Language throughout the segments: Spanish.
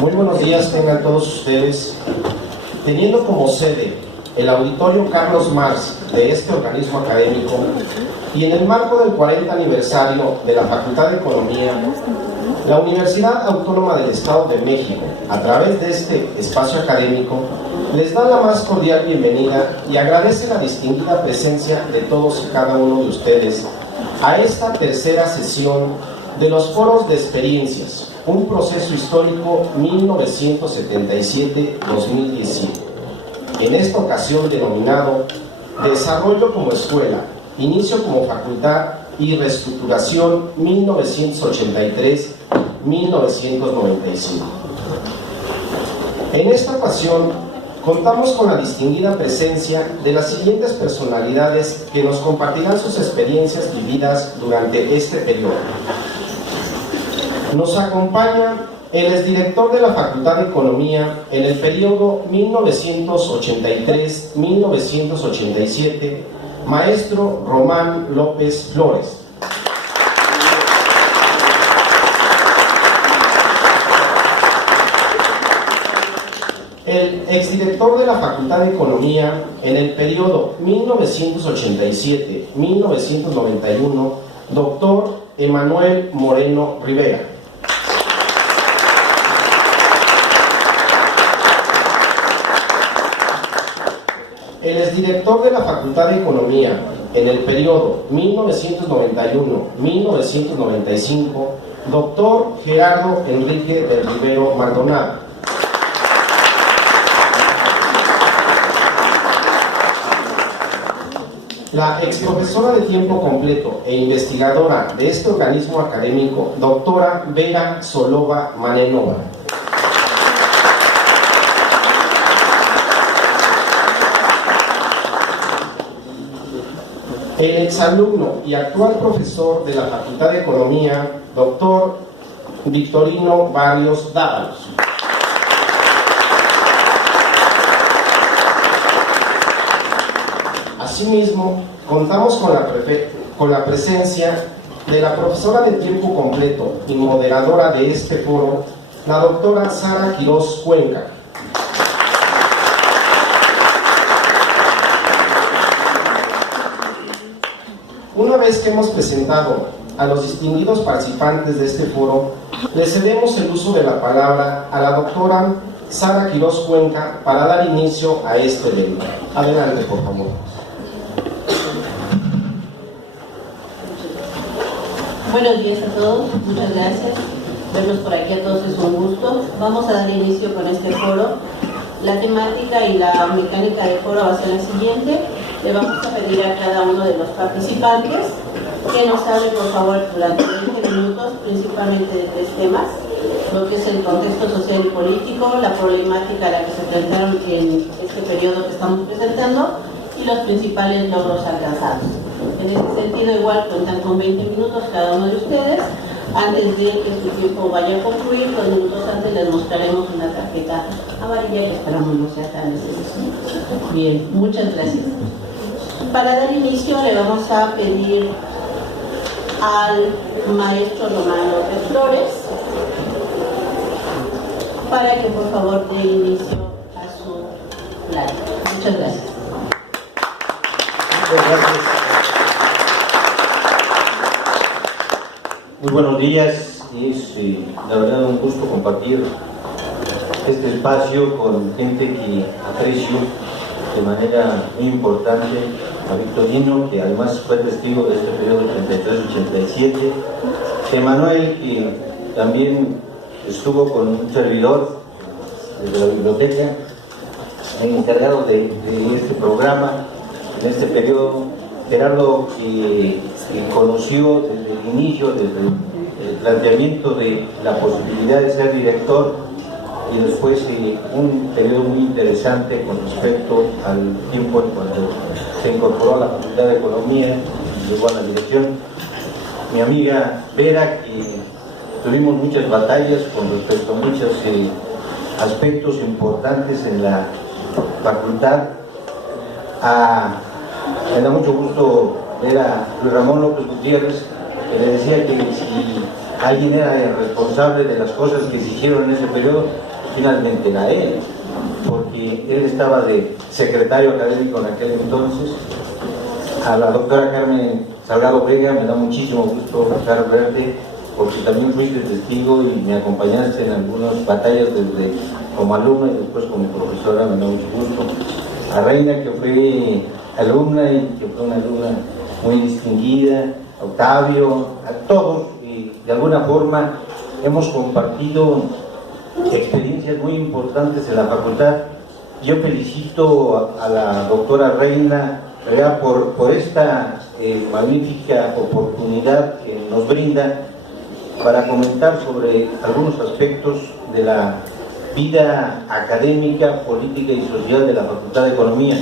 Muy buenos días tengan todos ustedes. Teniendo como sede el Auditorio Carlos Marx de este organismo académico y en el marco del 40 aniversario de la Facultad de Economía, la Universidad Autónoma del Estado de México, a través de este espacio académico, les da la más cordial bienvenida y agradece la distinguida presencia de todos y cada uno de ustedes a esta tercera sesión de los foros de experiencias, un proceso histórico 1977-2017, en esta ocasión denominado Desarrollo como Escuela, Inicio como Facultad y Reestructuración 1983-1995. En esta ocasión contamos con la distinguida presencia de las siguientes personalidades que nos compartirán sus experiencias vividas durante este periodo. Nos acompaña el exdirector de la Facultad de Economía en el periodo 1983-1987, maestro Román López Flores. El exdirector de la Facultad de Economía en el periodo 1987-1991, doctor Emanuel Moreno Rivera. El exdirector de la Facultad de Economía en el periodo 1991-1995, doctor Gerardo Enrique del Rivero Maldonado. La exprofesora de tiempo completo e investigadora de este organismo académico, doctora Vera Solova Manenova. El exalumno y actual profesor de la Facultad de Economía, doctor Victorino Barrios Dávalos. Asimismo, contamos con la presencia de la profesora de tiempo completo y moderadora de este foro, la doctora Sara Quirós Cuenca. Una vez que hemos presentado a los distinguidos participantes de este foro, le cedemos el uso de la palabra a la doctora Sara Quirós Cuenca para dar inicio a este evento. Adelante, por favor. Buenos días a todos, muchas gracias. Verlos por aquí a todos es un gusto. Vamos a dar inicio con este foro. La temática y la mecánica del foro va a ser la siguiente. Le vamos a pedir a cada uno de los participantes que nos hable, por favor, durante 20 minutos, principalmente de 3 temas: lo que es el contexto social y político, la problemática a la que se enfrentaron en este periodo que estamos presentando y los principales logros alcanzados. En este sentido, igual cuentan con 20 minutos cada uno de ustedes Antes de que su tiempo vaya a concluir, 2 minutos antes les mostraremos una tarjeta amarilla que esperamos no sea tan necesaria. Bien, muchas gracias. Para dar inicio le vamos a pedir al maestro Román López Flores para que por favor dé inicio a su plática. Muchas gracias. Muchas gracias. Muy buenos días, es la verdad un gusto compartir este espacio con gente que aprecio de manera muy importante, a Victorino, que además fue testigo de este periodo 83-87, Emanuel, que también estuvo con un servidor desde la biblioteca, encargado de este programa en este periodo, Gerardo, que conoció desde el inicio, desde el planteamiento de la posibilidad de ser director, y después un periodo muy interesante con respecto al tiempo en cuando se incorporó a la Facultad de Economía y luego a la dirección. Mi amiga Vera, que tuvimos muchas batallas con respecto a muchos aspectos importantes en la facultad. Me da mucho gusto ver a Luis Ramón López Gutiérrez, que le decía que si alguien era el responsable de las cosas que se hicieron en ese periodo, finalmente era él, porque él estaba de secretario académico en aquel entonces. A la doctora Carmen Salgado Vega, me da muchísimo gusto, Carlos, verte, porque también fuiste testigo y me acompañaste en algunas batallas desde como alumna y después como profesora, me da mucho gusto. A Reina, que fue alumna y que fue una alumna muy distinguida, a Octavio, a todos, y de alguna forma hemos compartido experiencias muy importantes en la facultad. Yo felicito a la doctora Reina por esta magnífica oportunidad que nos brinda para comentar sobre algunos aspectos de la vida académica, política y social de la Facultad de Economía,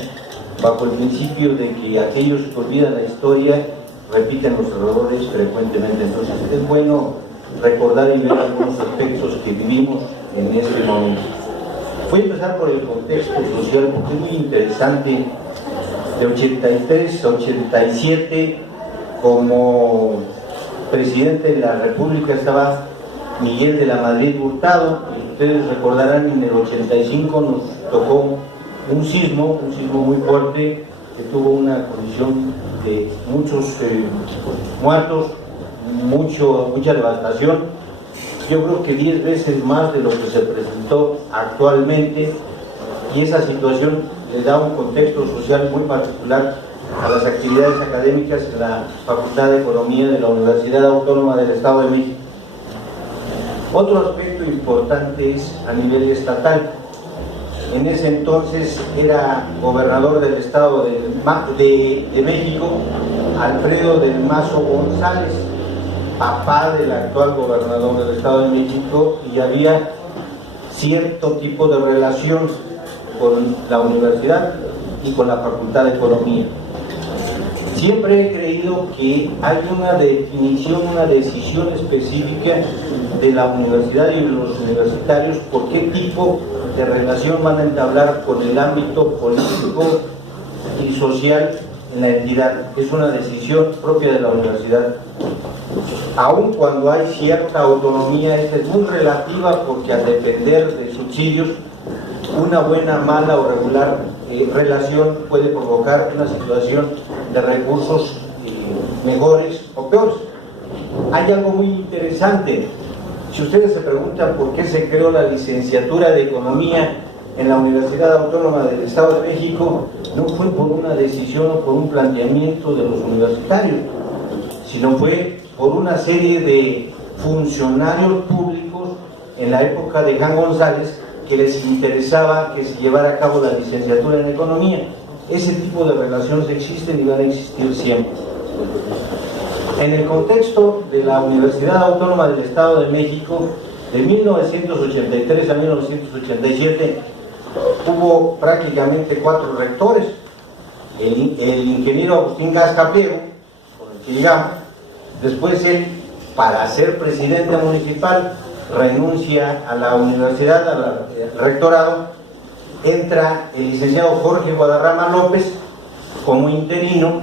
bajo el principio de que aquellos que olvidan la historia repiten los errores frecuentemente. Entonces es bueno recordar y ver algunos aspectos que vivimos en este momento. Voy a empezar por el contexto social porque es muy interesante. De 83 a 87, como presidente de la República estaba Miguel de la Madrid Hurtado, y ustedes recordarán, en el 85 nos tocó un sismo muy fuerte, que tuvo una condición de muchos muertos, mucha devastación. Yo creo que 10 veces más de lo que se presentó actualmente, y esa situación le da un contexto social muy particular a las actividades académicas en la Facultad de Economía de la Universidad Autónoma del Estado de México. Otro aspecto importante es a nivel estatal. En ese entonces era gobernador del Estado de México Alfredo del Mazo González, papá del actual gobernador del Estado de México, y había cierto tipo de relación con la universidad y con la Facultad de Economía. Siempre he creído que hay una definición, una decisión específica de la universidad y de los universitarios por qué tipo de relación van a entablar con el ámbito político y social en la entidad. Es una decisión propia de la universidad. Aun cuando hay cierta autonomía, esta es muy relativa, porque al depender de subsidios, una buena, mala o regular relación puede provocar una situación de recursos mejores o peores. Hay algo muy interesante. Si ustedes se preguntan por qué se creó la licenciatura de Economía en la Universidad Autónoma del Estado de México, no fue por una decisión o por un planteamiento de los universitarios, sino fue por una serie de funcionarios públicos en la época de Jan González, que les interesaba que se llevara a cabo la licenciatura en Economía. Ese tipo de relaciones existen y van a existir siempre. En el contexto de la Universidad Autónoma del Estado de México, de 1983 a 1987, hubo prácticamente 4 rectores. El ingeniero Agustín Gasca Pliego, con el que llegamos, después él para ser presidente municipal, renuncia a la universidad, al rectorado, entra el licenciado Jorge Guadarrama López como interino,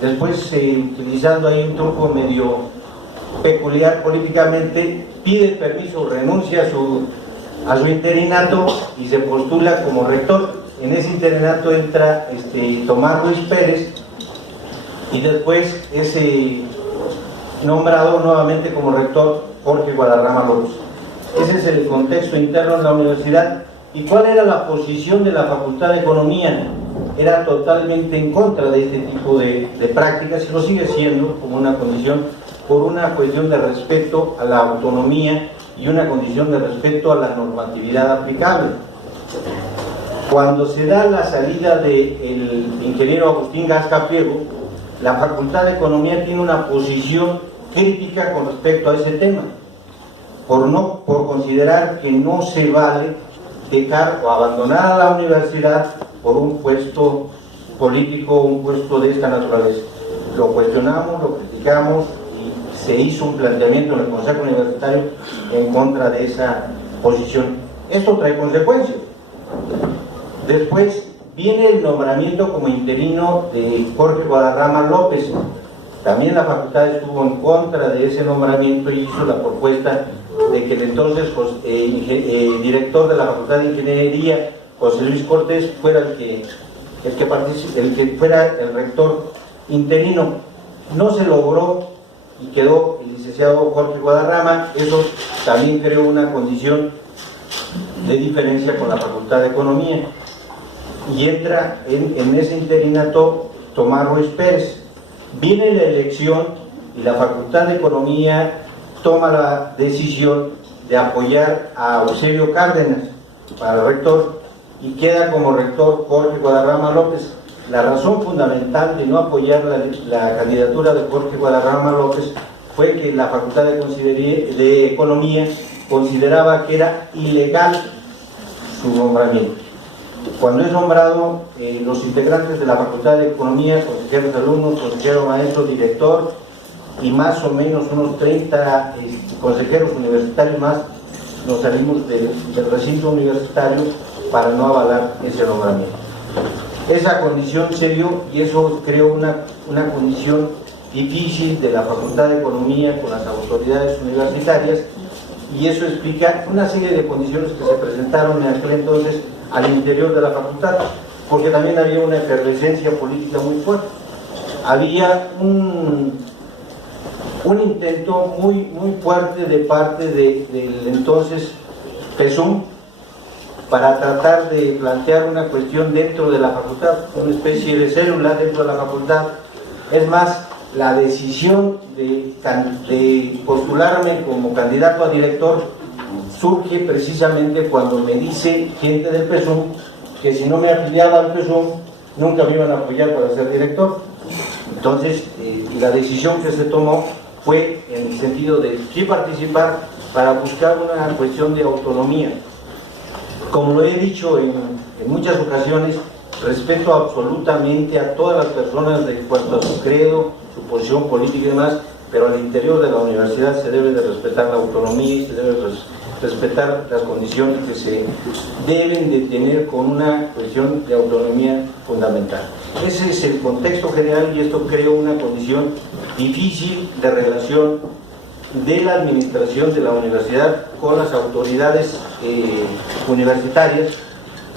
después utilizando ahí un truco medio peculiar políticamente, pide permiso, renuncia a su interinato y se postula como rector. En ese interinato entra Tomás Ruiz Pérez y después es nombrado nuevamente como rector Jorge Guadarrama López. Ese es el contexto interno en la universidad. ¿Y cuál era la posición de la Facultad de Economía? Era totalmente en contra de este tipo de prácticas y lo sigue siendo como una condición, por una cuestión de respeto a la autonomía y una condición de respeto a la normatividad aplicable. Cuando se da la salida del ingeniero Agustín Gasca Pliego, la Facultad de Economía tiene una posición crítica con respecto a ese tema, por considerar que no se vale dejar o abandonar a la universidad por un puesto político, un puesto de esta naturaleza. Lo cuestionamos, lo criticamos y se hizo un planteamiento en el Consejo Universitario en contra de esa posición. Esto trae consecuencias. Después viene el nombramiento como interino de Jorge Guadarrama López. También la facultad estuvo en contra de ese nombramiento y hizo la propuesta de que el entonces director de la Facultad de Ingeniería, José Luis Cortés, fuera el que fuera el rector interino. No se logró y quedó el licenciado Jorge Guadarrama. Eso también creó una condición de diferencia con la Facultad de Economía. Y entra en ese interinato Tomás Ruiz Pérez. Viene la elección y la Facultad de Economía toma la decisión de apoyar a Eusebio Cárdenas para rector y queda como rector Jorge Guadarrama López. La razón fundamental de no apoyar la candidatura de Jorge Guadarrama López fue que la Facultad de Economía consideraba que era ilegal su nombramiento. Cuando es nombrado, los integrantes de la Facultad de Economía, consejeros alumnos, consejero maestro, director y más o menos unos 30 consejeros universitarios más, nos salimos del recinto universitario para no avalar ese nombramiento. Esa condición se dio y eso creó una condición difícil de la Facultad de Economía con las autoridades universitarias y eso explica una serie de condiciones que se presentaron en aquel entonces al interior de la facultad, porque también había una efervescencia política muy fuerte. Había un intento muy fuerte de parte del entonces PESUM para tratar de plantear una cuestión dentro de la facultad, una especie de célula dentro de la facultad. Es más, la decisión de postularme como candidato a director surge precisamente cuando me dice gente del PESUM que si no me afiliaba al PESUM nunca me iban a apoyar para ser director. Entonces la decisión que se tomó fue en el sentido de sí participar para buscar una cuestión de autonomía. Como lo he dicho en muchas ocasiones, respeto absolutamente a todas las personas de cuanto a su credo, su posición política y demás, pero al interior de la universidad se debe de respetar la autonomía y se debe respetar las condiciones que se deben de tener con una cuestión de autonomía fundamental. Ese es el contexto general y esto creó una condición difícil de relación de la administración de la universidad con las autoridades universitarias,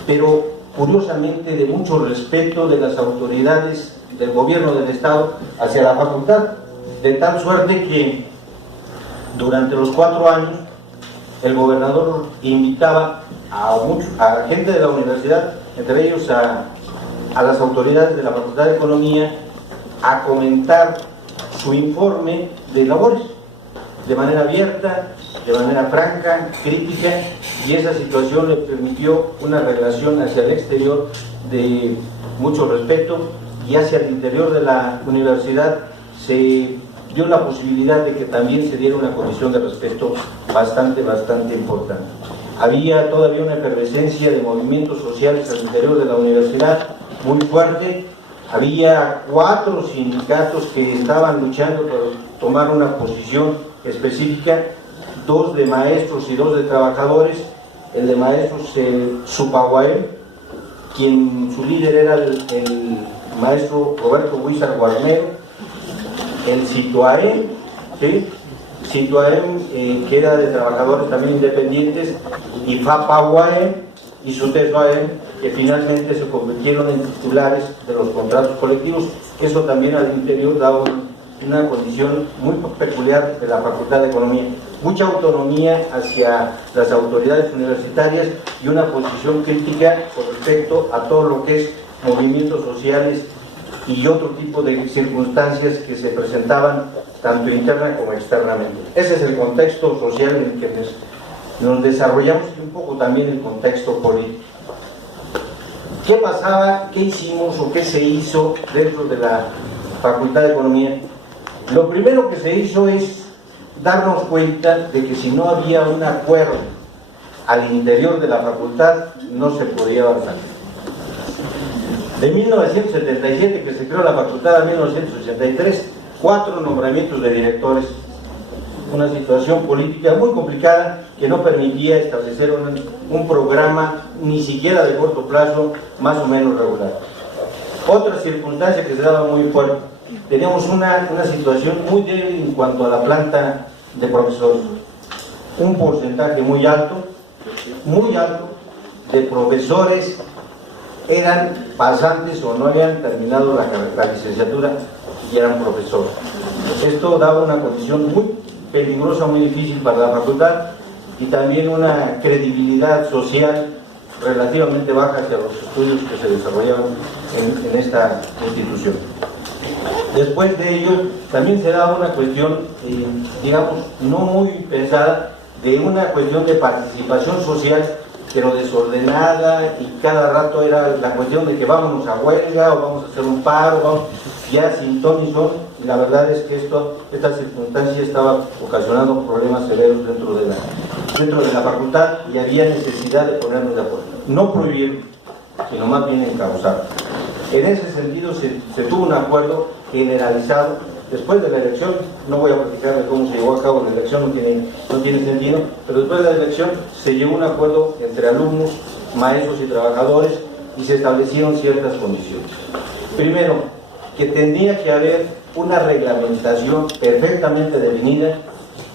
pero curiosamente de mucho respeto de las autoridades del gobierno del Estado hacia la facultad, de tal suerte que durante los 4 años el gobernador invitaba a gente de la universidad, entre ellos a las autoridades de la Facultad de Economía, a comentar su informe de labores de manera abierta, de manera franca, crítica, y esa situación le permitió una relación hacia el exterior de mucho respeto, y hacia el interior de la universidad se dio la posibilidad de que también se diera una condición de respeto bastante importante. Había todavía una efervescencia de movimientos sociales al interior de la universidad muy fuerte. Había 4 sindicatos que estaban luchando por tomar una posición específica, 2 de maestros y 2 de trabajadores. El de maestros, el Supaguaé, quien su líder era el maestro Roberto Huizar Guarnero, el Situaén, ¿sí? Situaén, que era de trabajadores también independientes, y Fapaguaé y Sutesuaén, que finalmente se convirtieron en titulares de los contratos colectivos, que eso también al interior daba una condición muy peculiar de la Facultad de Economía, mucha autonomía hacia las autoridades universitarias y una posición crítica con respecto a todo lo que es movimientos sociales y otro tipo de circunstancias que se presentaban tanto interna como externamente. Ese es el contexto social en el que nos desarrollamos y un poco también el contexto político. ¿Qué pasaba, qué hicimos o qué se hizo dentro de la Facultad de Economía? Lo primero que se hizo es darnos cuenta de que si no había un acuerdo al interior de la facultad, no se podía avanzar. De 1977, que se creó la facultad, a 1983, 4 nombramientos de directores, una situación política muy complicada que no permitía establecer un programa ni siquiera de corto plazo más o menos regular. Otra circunstancia que se daba muy fuerte, teníamos una situación muy débil en cuanto a la planta de profesores, un porcentaje muy alto de profesores eran pasantes o no habían terminado la licenciatura y eran profesores. Esto daba una condición muy peligrosa, muy difícil para la facultad y también una credibilidad social relativamente baja hacia los estudios que se desarrollaban en esta institución. Después de ello, también se daba una cuestión, digamos, no muy pensada, de una cuestión de participación social, pero desordenada, y cada rato era la cuestión de que vámonos a huelga o vamos a hacer un paro, ya sin ton ni son, y la verdad es que esta circunstancia estaba ocasionando problemas severos dentro de la facultad y había necesidad de ponernos de acuerdo. No prohibir, sino más bien encauzar. En ese sentido se tuvo un acuerdo generalizado. Después de la elección, no voy a platicar de cómo se llevó a cabo la elección, no tiene sentido, pero después de la elección se llegó a un acuerdo entre alumnos, maestros y trabajadores y se establecieron ciertas condiciones. Primero, que tendría que haber una reglamentación perfectamente definida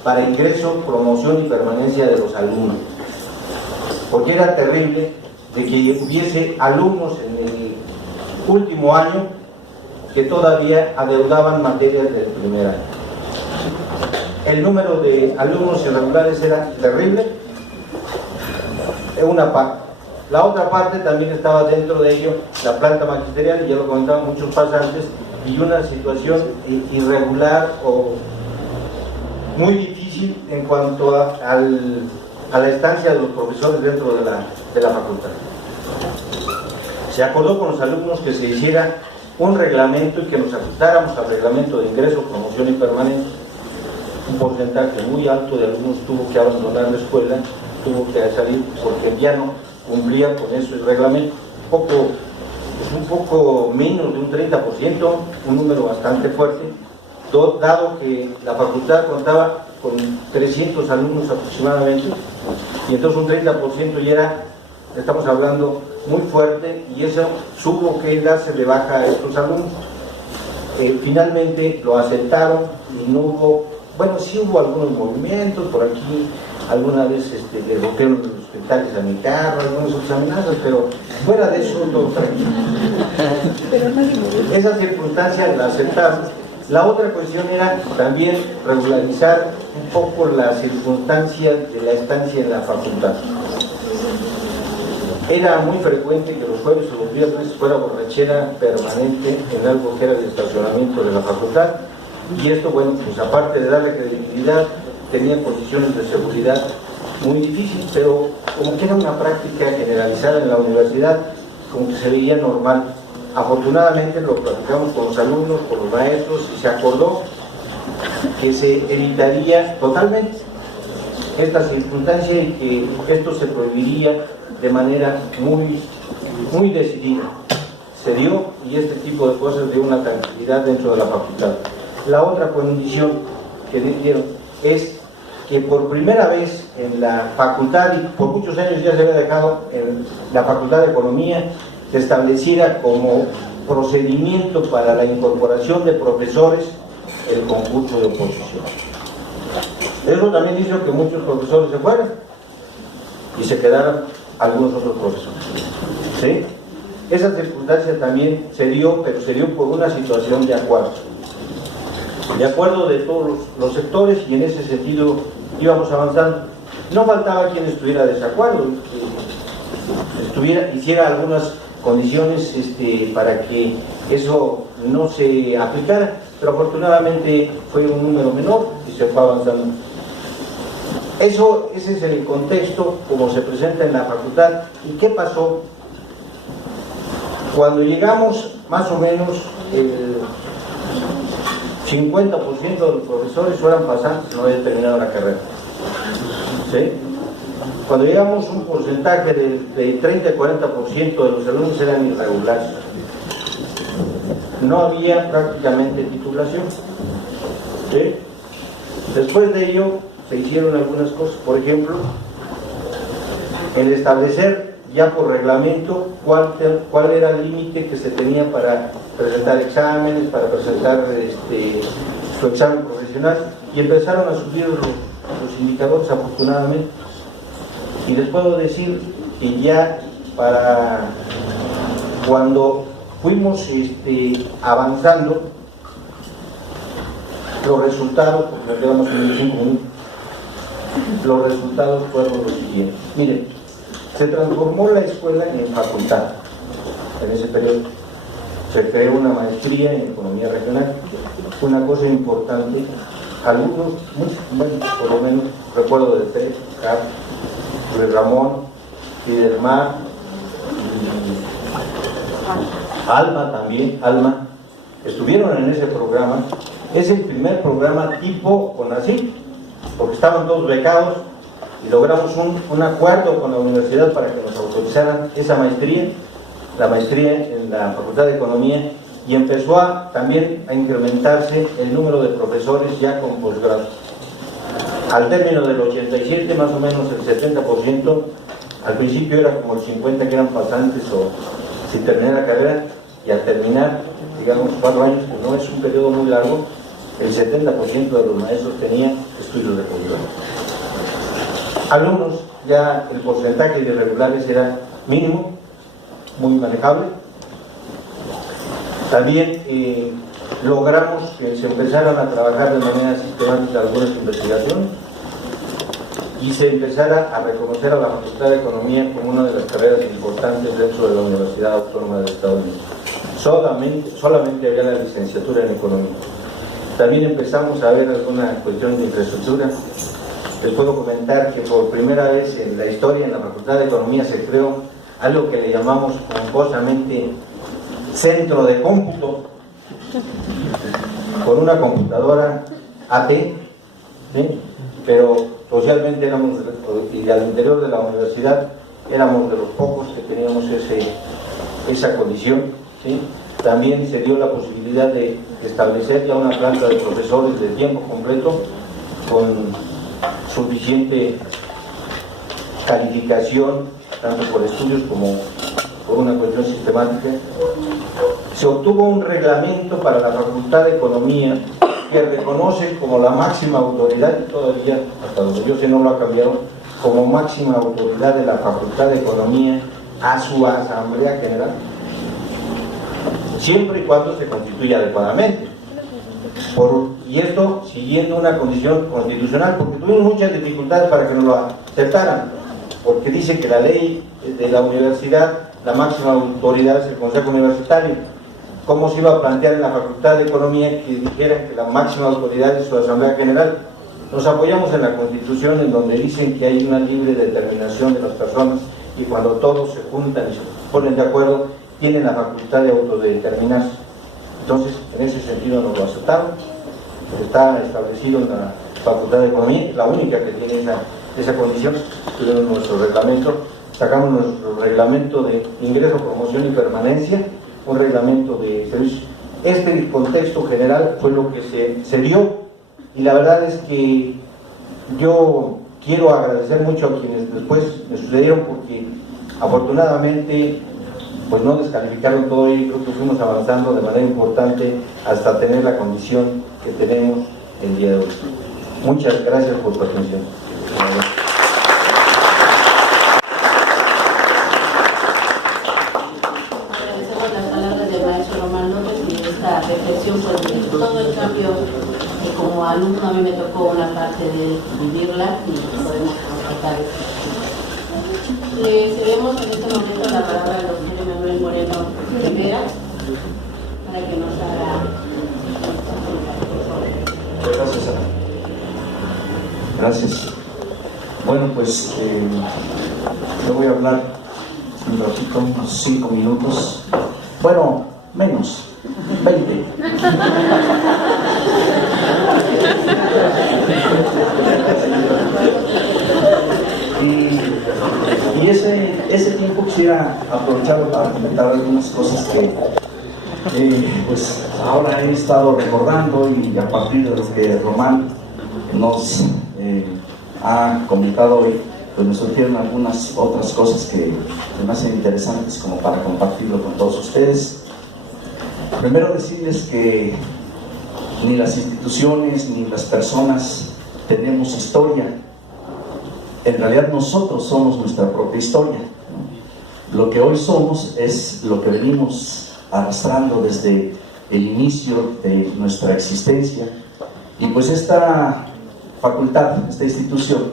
para ingreso, promoción y permanencia de los alumnos, porque era terrible de que hubiese alumnos en el último año que todavía adeudaban materias del primer año. El número de alumnos irregulares era terrible, una parte. La otra parte también estaba dentro de ello la planta magisterial, y ya lo comentaban muchos pasantes, y una situación irregular o muy difícil en cuanto a la estancia de los profesores dentro de la facultad. Se acordó con los alumnos que se hiciera un reglamento y que nos ajustáramos al reglamento de ingreso, promoción y permanencia. Un porcentaje muy alto de alumnos tuvo que abandonar la escuela, tuvo que salir porque ya no cumplía con eso el reglamento. Un poco menos de un 30%, un número bastante fuerte, dado que la facultad contaba con 300 alumnos aproximadamente, y entonces un 30% ya era, estamos hablando, muy fuerte, y eso hubo que darse de baja a estos alumnos. Finalmente lo aceptaron y no hubo, bueno, sí hubo algunos movimientos por aquí, alguna vez le rompieron los cristales a mi carro, algunas otras amenazas, pero fuera de eso todo tranquilo. Esa circunstancia la aceptaron. La otra cuestión era también regularizar un poco la circunstancia de la estancia en la facultad. Era muy frecuente que los jueves o los viernes fuera borrachera permanente en algo que era el estacionamiento de la facultad, y esto, bueno, pues aparte de darle credibilidad, tenía condiciones de seguridad muy difíciles, pero como que era una práctica generalizada en la universidad, como que se veía normal. Afortunadamente lo platicamos con los alumnos, con los maestros, y se acordó que se evitaría totalmente esta circunstancia y que esto se prohibiría de manera muy decidida. Se dio, y este tipo de cosas dio una tranquilidad dentro de la facultad. La otra condición que dijeron es que por primera vez en la facultad, y por muchos años ya se había dejado en la Facultad de Economía, se estableciera como procedimiento para la incorporación de profesores el concurso de oposición. Eso también hizo que muchos profesores se fueran y se quedaran algunos otros profesores, ¿sí? Esa circunstancia también se dio, pero se dio por una situación de acuerdo de todos los sectores, y en ese sentido íbamos avanzando. No faltaba quien estuviera de desacuerdo, hiciera algunas condiciones para que eso no se aplicara, pero afortunadamente fue un número menor y se fue avanzando. Ese es el contexto como se presenta en la facultad. ¿Y qué pasó? Cuando llegamos, más o menos el 50% de los profesores eran pasantes, no habían terminado la carrera, ¿sí? Cuando llegamos, un porcentaje de 30-40% de los alumnos eran irregulares. No había prácticamente titulación, ¿sí? Después de ello se hicieron algunas cosas. Por ejemplo, el establecer ya por reglamento cuál era el límite que se tenía para presentar exámenes, para presentar su examen profesional, y empezaron a subir los indicadores, afortunadamente. Y les puedo decir que ya para cuando fuimos avanzando, los resultados, porque nos quedamos en 5 minutos, los resultados fueron los siguientes. Miren, se transformó la escuela en facultad en ese periodo. Se creó una maestría en economía regional. Una cosa importante, algunos, bueno, por lo menos recuerdo de Pérez, Luis Ramón, Fidelmar, Alma también, estuvieron en ese programa. Es el primer programa tipo CONACYT, porque estaban todos becados, y logramos un acuerdo con la universidad para que nos autorizaran esa maestría, la maestría en la Facultad de Economía, y empezó también a incrementarse el número de profesores ya con posgrado. Al término del 87, más o menos el 70%, al principio era como el 50% que eran pasantes o sin terminar la carrera, y al terminar, digamos, 4 años, que no es un periodo muy largo, el 70% de los maestros tenía estudios de posgrado. Alumnos, ya el porcentaje de irregulares era mínimo, muy manejable. También logramos que se empezaran a trabajar de manera sistemática algunas investigaciones y se empezara a reconocer a la Facultad de Economía como una de las carreras importantes dentro de la Universidad Autónoma del Estado de México. Solamente había la licenciatura en Economía. También empezamos a ver alguna cuestión de infraestructura. Les puedo comentar que por primera vez en la historia en la Facultad de Economía se creó algo que le llamamos pomposamente centro de cómputo, con una computadora AT, ¿sí? Pero socialmente éramos, y al interior de la universidad éramos de los pocos que teníamos esa condición, ¿sí? También se dio la posibilidad de establecer ya una planta de profesores de tiempo completo con suficiente calificación, tanto por estudios como por una cuestión sistemática. Se obtuvo un reglamento para la Facultad de Economía que reconoce como la máxima autoridad, y todavía, hasta donde yo sé, no lo ha cambiado, como máxima autoridad de la Facultad de Economía a su Asamblea General, siempre y cuando se constituya adecuadamente. Y esto siguiendo una condición constitucional, porque tuvimos muchas dificultades para que nos lo aceptaran, porque dice que la ley de la universidad, la máxima autoridad es el Consejo Universitario. ¿Cómo se iba a plantear en la Facultad de Economía que dijeran que la máxima autoridad es su Asamblea General? Nos apoyamos en la Constitución, en donde dicen que hay una libre determinación de las personas, y cuando todos se juntan y se ponen de acuerdo, tienen la facultad de autodeterminarse. Entonces, en ese sentido nos lo aceptaron. Está establecido en la Facultad de Economía, la única que tiene esa condición. Tuvimos nuestro reglamento, sacamos nuestro reglamento de ingreso, promoción y permanencia, un reglamento de servicio. Este contexto general fue lo que se dio, y la verdad es que yo quiero agradecer mucho a quienes después me sucedieron, porque afortunadamente pues no descalificaron todo y creo que fuimos avanzando de manera importante hasta tener la condición que tenemos el día de hoy. Muchas gracias por tu atención. Agradecemos las palabras del maestro Román López y esta reflexión sobre todo el cambio que como alumno a mí me tocó una parte de vivirla y podemos constatar. Le cedemos en este momento la palabra al doctor Emanuel Moreno Rivera para que nos haga. Gracias. Gracias. Bueno, pues yo voy a hablar un ratito, unos 5 minutos. Bueno, menos, 20. Y ese tiempo quisiera aprovecharlo para comentar algunas cosas que pues ahora he estado recordando, y a partir de lo que Román nos ha comentado hoy, pues me surgieron algunas otras cosas que me hacen interesantes como para compartirlo con todos ustedes. Primero decirles que ni las instituciones ni las personas tenemos historia. En realidad nosotros somos nuestra propia historia. Lo que hoy somos es lo que venimos arrastrando desde el inicio de nuestra existencia, y pues esta facultad, esta institución,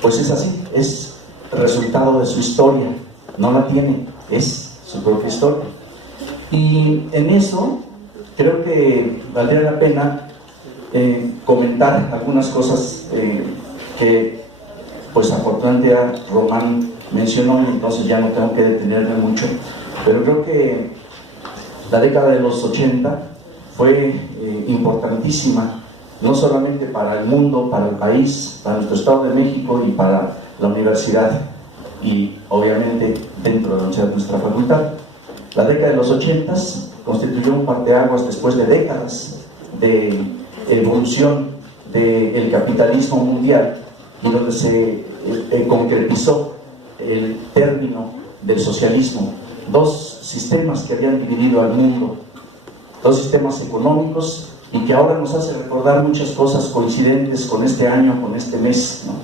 pues es así, es resultado de su historia, no la tiene, es su propia historia. Y en eso creo que valdría la pena comentar algunas cosas que pues afortunadamente Román mencionó, y entonces ya no tengo que detenerme mucho, pero creo que la década de los 80 fue importantísima, no solamente para el mundo, para el país, para nuestro Estado de México y para la universidad, y obviamente dentro de nuestra facultad. La década de los 80 constituyó un parteaguas después de décadas de evolución del capitalismo mundial, y donde se concretizó el término del socialismo. Dos sistemas que habían dividido al mundo, dos sistemas económicos, y que ahora nos hace recordar muchas cosas coincidentes con este año, con este mes, ¿no?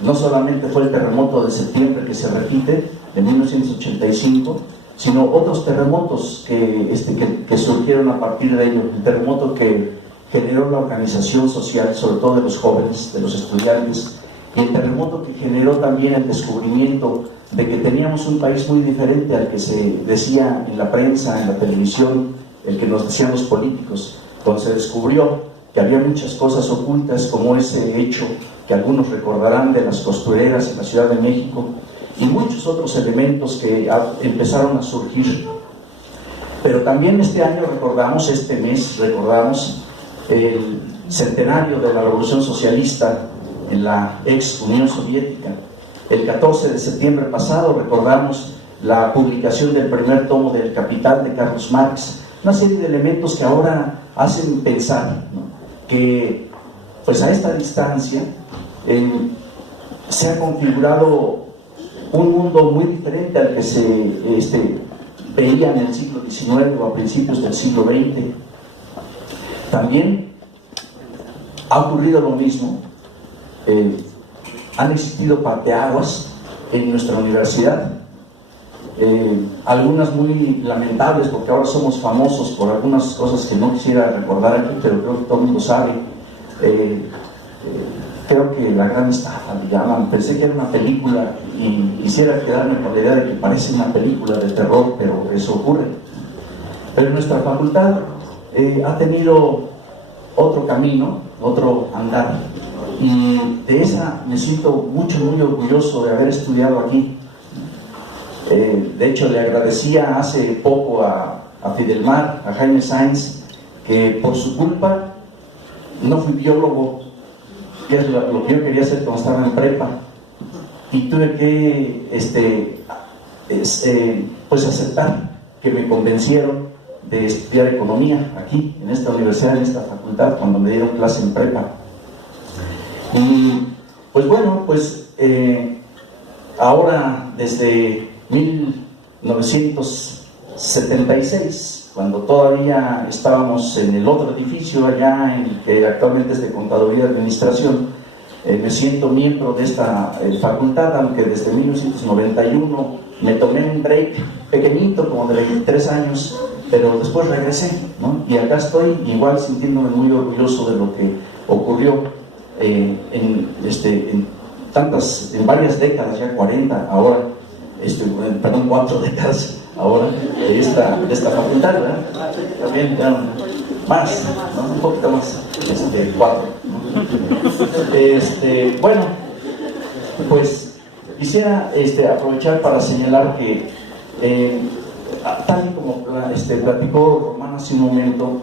No solamente fue el terremoto de septiembre que se repite, de 1985, sino otros terremotos que surgieron a partir de ello. El terremoto que generó la organización social, sobre todo de los jóvenes, de los estudiantes, y el terremoto que generó también el descubrimiento de que teníamos un país muy diferente al que se decía en la prensa, en la televisión, el que nos decían los políticos, cuando se descubrió que había muchas cosas ocultas, como ese hecho que algunos recordarán de las costureras en la Ciudad de México, y muchos otros elementos que empezaron a surgir. Pero también este año recordamos, este mes recordamos el centenario de la Revolución Socialista en la ex Unión Soviética. El 14 de septiembre pasado recordamos la publicación del primer tomo del Capital de Carlos Marx. Una serie de elementos que ahora hacen pensar, ¿no?, que pues a esta distancia se ha configurado un mundo muy diferente al que se veía en el siglo XIX o a principios del siglo XX. También ha ocurrido lo mismo. Han existido parteaguas en nuestra universidad, algunas muy lamentables, porque ahora somos famosos por algunas cosas que no quisiera recordar aquí, pero creo que todo el mundo sabe. Creo que La Gran Estafa le llaman. Pensé que era una película y quisiera quedarme con la idea de que parece una película de terror, pero eso ocurre. Pero nuestra facultad ha tenido otro camino, otro andar, y de esa me siento muy orgulloso de haber estudiado aquí. De hecho, le agradecía hace poco a Fidelmar, a Jaime Sáenz, que por su culpa no fui biólogo, que es lo que yo quería hacer cuando estaba en prepa, y tuve que pues aceptar que me convencieron de estudiar economía aquí, en esta universidad, en esta facultad, cuando me dieron clase en prepa. Pues bueno, ahora desde 1976, cuando todavía estábamos en el otro edificio allá en el que actualmente es de Contaduría y Administración, me siento miembro de esta facultad, aunque desde 1991 me tomé un break pequeñito, como de 23 años, pero después regresé, ¿no? Y acá estoy igual sintiéndome muy orgulloso de lo que ocurrió en varias décadas, ya 40 ahora, 4 décadas ahora de esta facultad, ¿verdad? También más, ¿no? Un poquito más, 4, ¿no? Bueno, pues quisiera aprovechar para señalar que tal y como platicó Román hace un momento,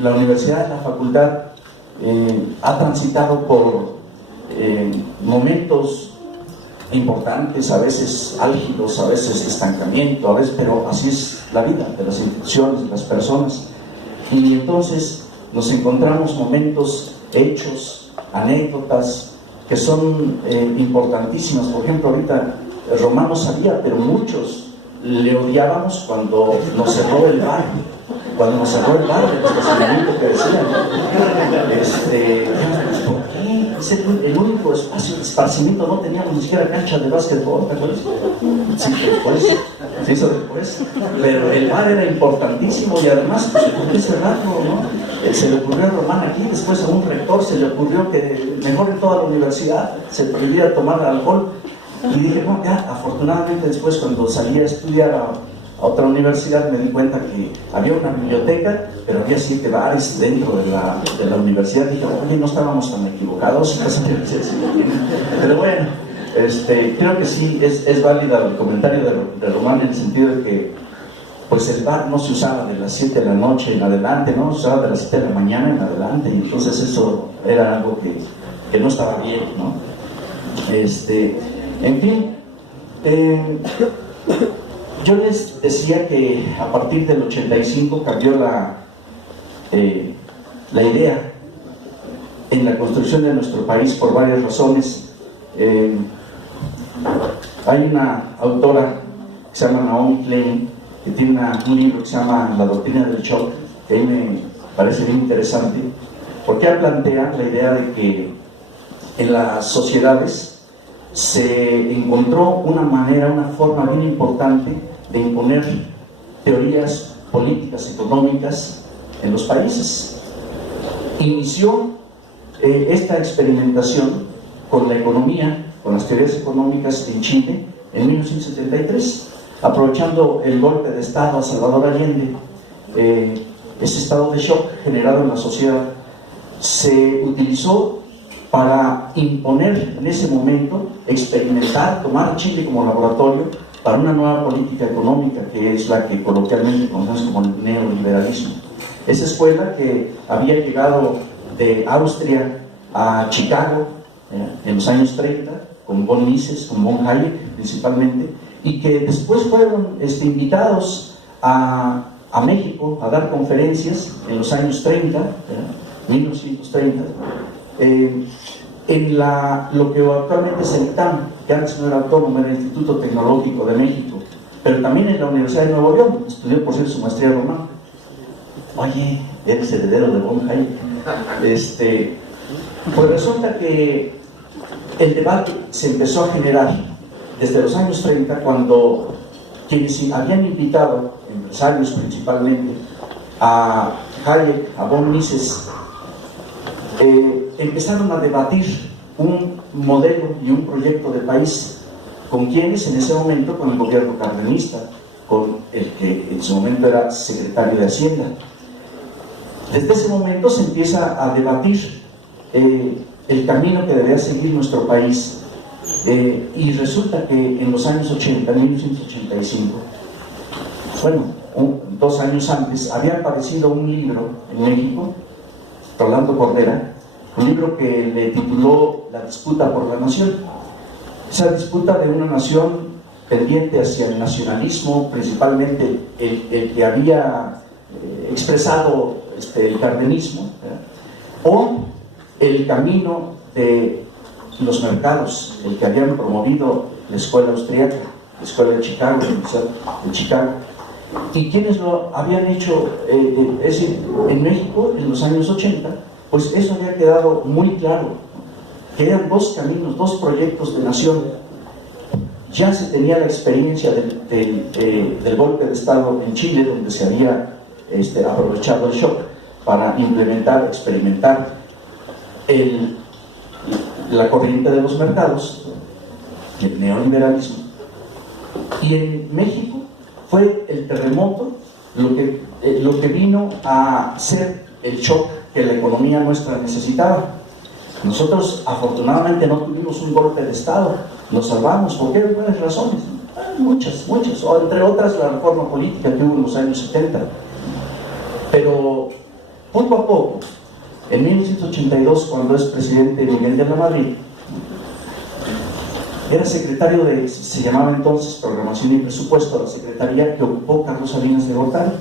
la universidad, la facultad ha transitado por momentos importantes, a veces álgidos, a veces estancamiento, a veces, pero así es la vida de las instituciones, de las personas. Y entonces nos encontramos momentos, hechos, anécdotas que son importantísimas. Por ejemplo, ahorita Román no sabía, pero muchos le odiábamos cuando nos cerró el bar, el estacionamiento que decían. ¿Por qué? Es el único espacio de esparcimiento, no teníamos ni siquiera cancha de básquetbol, ¿te acuerdas? Sí, después, se hizo después, pero el bar era importantísimo y además, ¿por qué cerrarlo, no? Se le ocurrió a Román aquí, después a un rector se le ocurrió que mejor en toda la universidad se prohibía tomar alcohol. Y dije, no, ya, afortunadamente después cuando salí a estudiar a otra universidad me di cuenta que había una biblioteca, pero había 7 bares dentro de la universidad. Dije, oye, no estábamos tan equivocados. Pero bueno, creo que sí es válida el comentario de Román en el sentido de que pues el bar no se usaba de las 7 de la noche en adelante, ¿no? Se usaba de las 7 de la mañana en adelante, y entonces eso era algo que no estaba bien, ¿no? En fin, yo les decía que a partir del 85 cambió la idea en la construcción de nuestro país por varias razones. Hay una autora que se llama Naomi Klein, que tiene un libro que se llama La doctrina del shock, que a mí me parece bien interesante, porque ella plantea la idea de que en las sociedades se encontró una forma bien importante de imponer teorías políticas, económicas en los países. Inició esta experimentación con la economía, con las teorías económicas en Chile en 1973, aprovechando el golpe de Estado a Salvador Allende. Ese estado de shock generado en la sociedad se utilizó para imponer en ese momento, experimentar, tomar Chile como laboratorio para una nueva política económica, que es la que coloquialmente conocemos como el neoliberalismo. Esa escuela que había llegado de Austria a Chicago en los años 30, con von Mises, con von Hayek principalmente, y que después fueron invitados a México a dar conferencias en los años 30, 1930, en lo que actualmente es el ITAM, que antes no era autónomo, era el Instituto Tecnológico de México, pero también en la Universidad de Nuevo León. Estudió, por cierto, su maestría en Román. Oye, eres heredero de von Hayek. Pues resulta que el debate se empezó a generar desde los años 30, cuando quienes habían invitado, empresarios principalmente, a Hayek, a von Mises, empezaron a debatir un modelo y un proyecto de país. ¿Con quiénes? En ese momento con el gobierno cardenista, con el que en su momento era secretario de Hacienda. Desde ese momento se empieza a debatir el camino que debía seguir nuestro país, y resulta que en los años 80, 1985, bueno, 2 años antes, había aparecido un libro en México, Rolando Cordera, un libro que le tituló La disputa por la nación. Esa disputa de una nación tendiente hacia el nacionalismo, principalmente el que había expresado el cardenismo, o el camino de los mercados, el que habían promovido la escuela austríaca, la escuela de Chicago, la Universidad de Chicago, y quienes lo habían hecho, es decir, en México en los años 80, pues eso había quedado muy claro, que eran dos caminos, dos proyectos de nación. Ya se tenía la experiencia del golpe de Estado en Chile, donde se había aprovechado el shock para implementar, experimentar la corriente de los mercados, el neoliberalismo. Y en México fue el terremoto lo que vino a ser el shock que la economía nuestra necesitaba. Nosotros afortunadamente no tuvimos un golpe de Estado, nos salvamos, porque hay buenas razones, muchas, o entre otras la reforma política que hubo en los años 70. Pero poco a poco, en 1982, cuando es presidente Miguel de la Madrid, era secretario de, se llamaba entonces Programación y Presupuesto, la secretaría que ocupó Carlos Salinas de Gortari,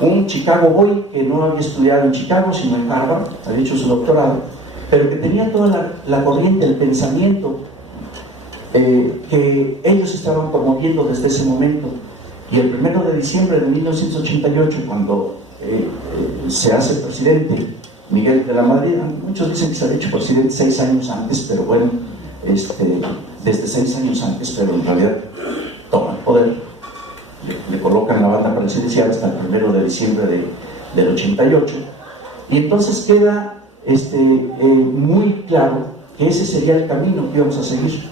un Chicago boy que no había estudiado en Chicago, sino en Harvard, había hecho su doctorado, pero que tenía toda la corriente, el pensamiento que ellos estaban promoviendo desde ese momento. Y el 1 de diciembre de 1988, cuando se hace presidente Miguel de la Madrid, muchos dicen que se ha hecho presidente 6 años antes, pero bueno, desde 6 años antes, pero en realidad toma el poder, le colocan la banda presidencial hasta el 1 de diciembre del 88, y entonces queda muy claro que ese sería el camino que íbamos a seguir.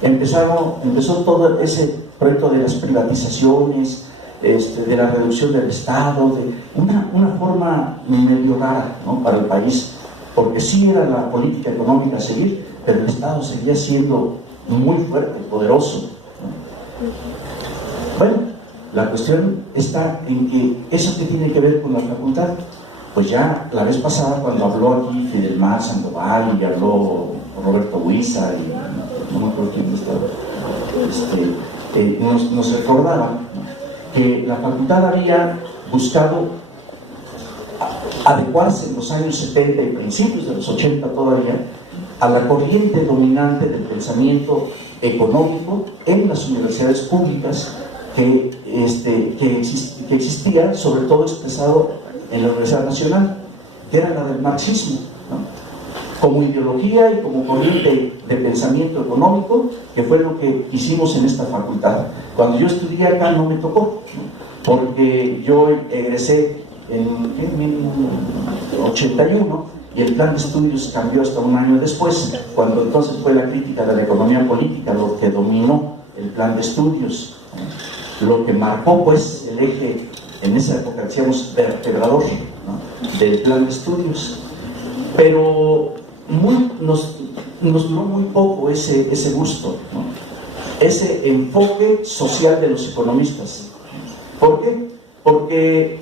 Empezó todo ese proyecto de las privatizaciones, de la reducción del Estado, de una forma medio rara, ¿no?, para el país, porque sí era la política económica a seguir, pero el Estado seguía siendo muy fuerte, poderoso, ¿no? Bueno, la cuestión está en que eso que tiene que ver con la facultad, pues ya la vez pasada cuando habló aquí Fidelmar Sandoval y habló Roberto Huiza y no me acuerdo quién estaba, nos recordaban que la facultad había buscado adecuarse en los años 70 y principios de los 80 todavía a la corriente dominante del pensamiento económico en las universidades públicas que existía, sobre todo expresado en la Universidad Nacional, que era la del marxismo, ¿no?, como ideología y como corriente de pensamiento económico, que fue lo que hicimos en esta facultad. Cuando yo estudié acá no me tocó, ¿no?, porque yo egresé en 81 y el plan de estudios cambió hasta un año después, cuando entonces fue la crítica de la economía política lo que dominó el plan de estudios, ¿no?, lo que marcó pues el eje en esa época, decíamos, vertebrador, ¿no?, del plan de estudios. Pero nos duró muy poco ese gusto, ¿no?, ese enfoque social de los economistas. ¿Por qué? Porque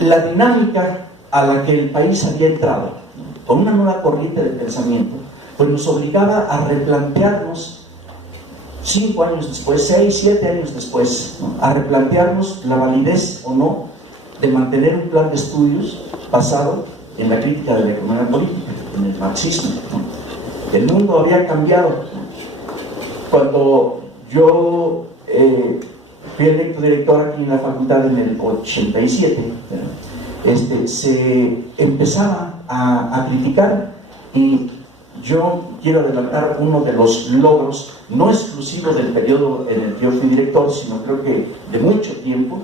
la dinámica a la que el país había entrado, ¿no?, con una nueva corriente de pensamiento, pues nos obligaba a replantearnos 5 años después, 6, 7 años después, ¿no?, a replantearnos la validez o no de mantener un plan de estudios basado en la crítica de la economía política, en el marxismo, ¿no? El mundo había cambiado, ¿no? Cuando yo fui electo director aquí en la facultad en el 87, ¿no?, se empezaba a criticar, y yo quiero adelantar uno de los logros, no exclusivo del periodo en el que yo fui director, sino creo que de mucho tiempo,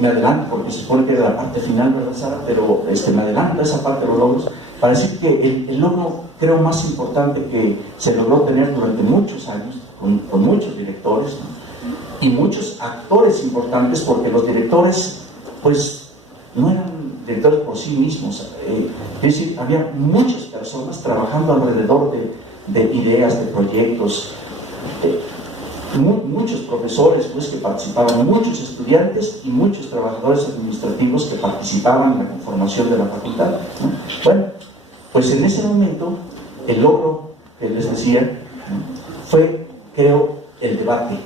me adelanto porque se supone que era la parte final, ¿verdad, Sara? Pero me adelanto a esa parte de los logros para decir que el logro, creo, más importante que se logró tener durante muchos años, con muchos directores, ¿no?, y muchos actores importantes, porque los directores, pues, no eran directores por sí mismos, es decir, había muchas personas trabajando alrededor de ideas, de proyectos, muchos profesores pues que participaban, muchos estudiantes y muchos trabajadores administrativos que participaban en la conformación de la facultad, ¿no? Bueno, pues en ese momento el logro que les decía, ¿no?, fue, creo, el debate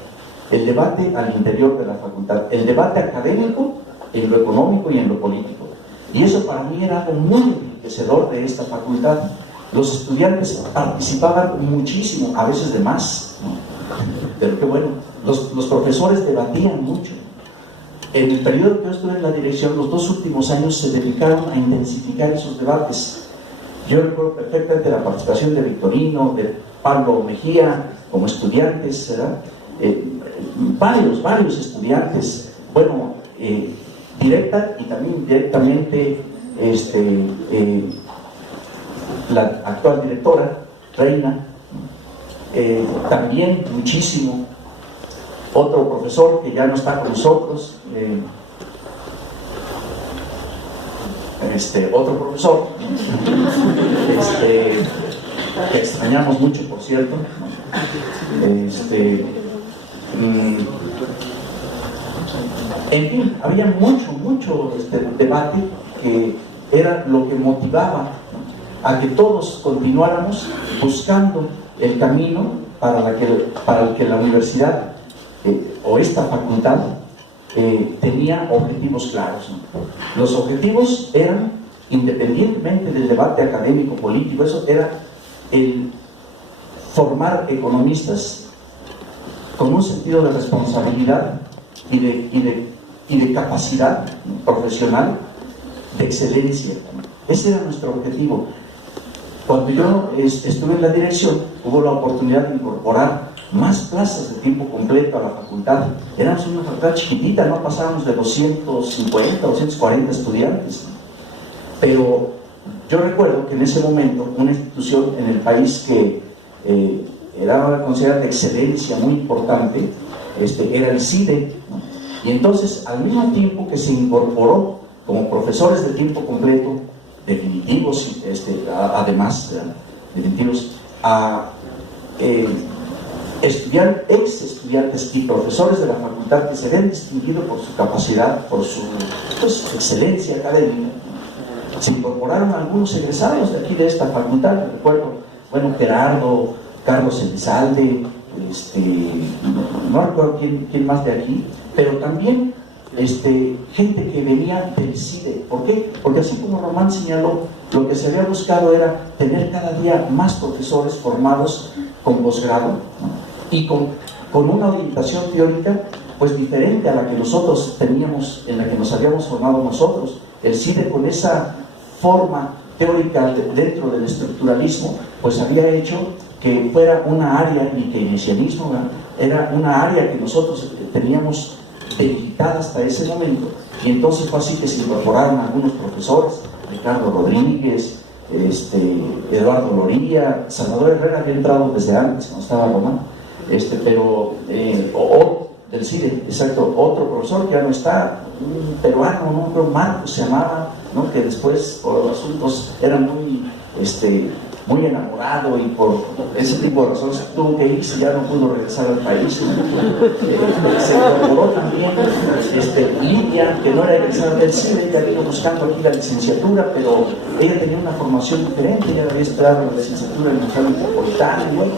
al interior de la facultad, el debate académico en lo económico y en lo político. Y eso para mí era algo muy enriquecedor de esta facultad. Los estudiantes participaban muchísimo, a veces de más, ¿no? Pero qué bueno, los profesores debatían mucho. En el periodo que yo estuve en la dirección, los 2 últimos años se dedicaron a intensificar esos debates. Yo recuerdo perfectamente la participación de Victorino, de Pablo Mejía, como estudiantes, ¿verdad? Varios estudiantes, bueno, directa y también indirectamente, la actual directora, Reina, también muchísimo. Otro profesor que ya no está con nosotros, otro profesor, que extrañamos mucho, por cierto. En fin, había mucho debate, que era lo que motivaba a que todos continuáramos buscando el camino para el que la universidad o esta facultad tenía objetivos claros, ¿no? Los objetivos eran, independientemente del debate académico, político, eso era el formar economistas con un sentido de responsabilidad y de capacidad profesional, de excelencia. Ese era nuestro objetivo. Cuando yo estuve en la dirección, hubo la oportunidad de incorporar más plazas de tiempo completo a la facultad. Éramos una facultad chiquitita, no pasábamos de 250, 240 estudiantes. Pero yo recuerdo que en ese momento una institución en el país que era considerada de excelencia muy importante, era el CIDE, ¿no? Y entonces, al mismo tiempo que se incorporó como profesores de tiempo completo, definitivos, además, definitivos, a ex estudiantes y profesores de la facultad que se habían distinguido por su capacidad, por su excelencia académica. Se incorporaron algunos egresados de aquí de esta facultad. Recuerdo, bueno, Gerardo, Carlos Elizalde, no recuerdo quién más de aquí, pero también gente que venía del CIDE. ¿Por qué? Porque así como Román señaló, lo que se había buscado era tener cada día más profesores formados con posgrado, ¿no? Y con una orientación teórica pues diferente a la que nosotros teníamos, en la que nos habíamos formado nosotros. El CIDE, con esa forma teórica dentro del estructuralismo, pues había hecho que fuera una área, y que keynesianismo era una área que nosotros teníamos delimitada hasta ese momento. Y entonces fue así que se incorporaron algunos profesores, Ricardo Rodríguez, Eduardo Loría, Salvador Herrera había entrado desde antes, cuando estaba Román, del CIDE, exacto, otro profesor que ya no está, un peruano, ¿no? Pero Marcos se llamaba, ¿no? Que después por los asuntos era muy enamorado, y por ese tipo de razones tuvo que irse, ya no pudo regresar al país, ¿no? Se incorporó también Lidia, que no era egresada del CIDE, ella vino buscando aquí la licenciatura, pero ella tenía una formación diferente, ella había estudiado la licenciatura en el Museo Metropolitano, y bueno,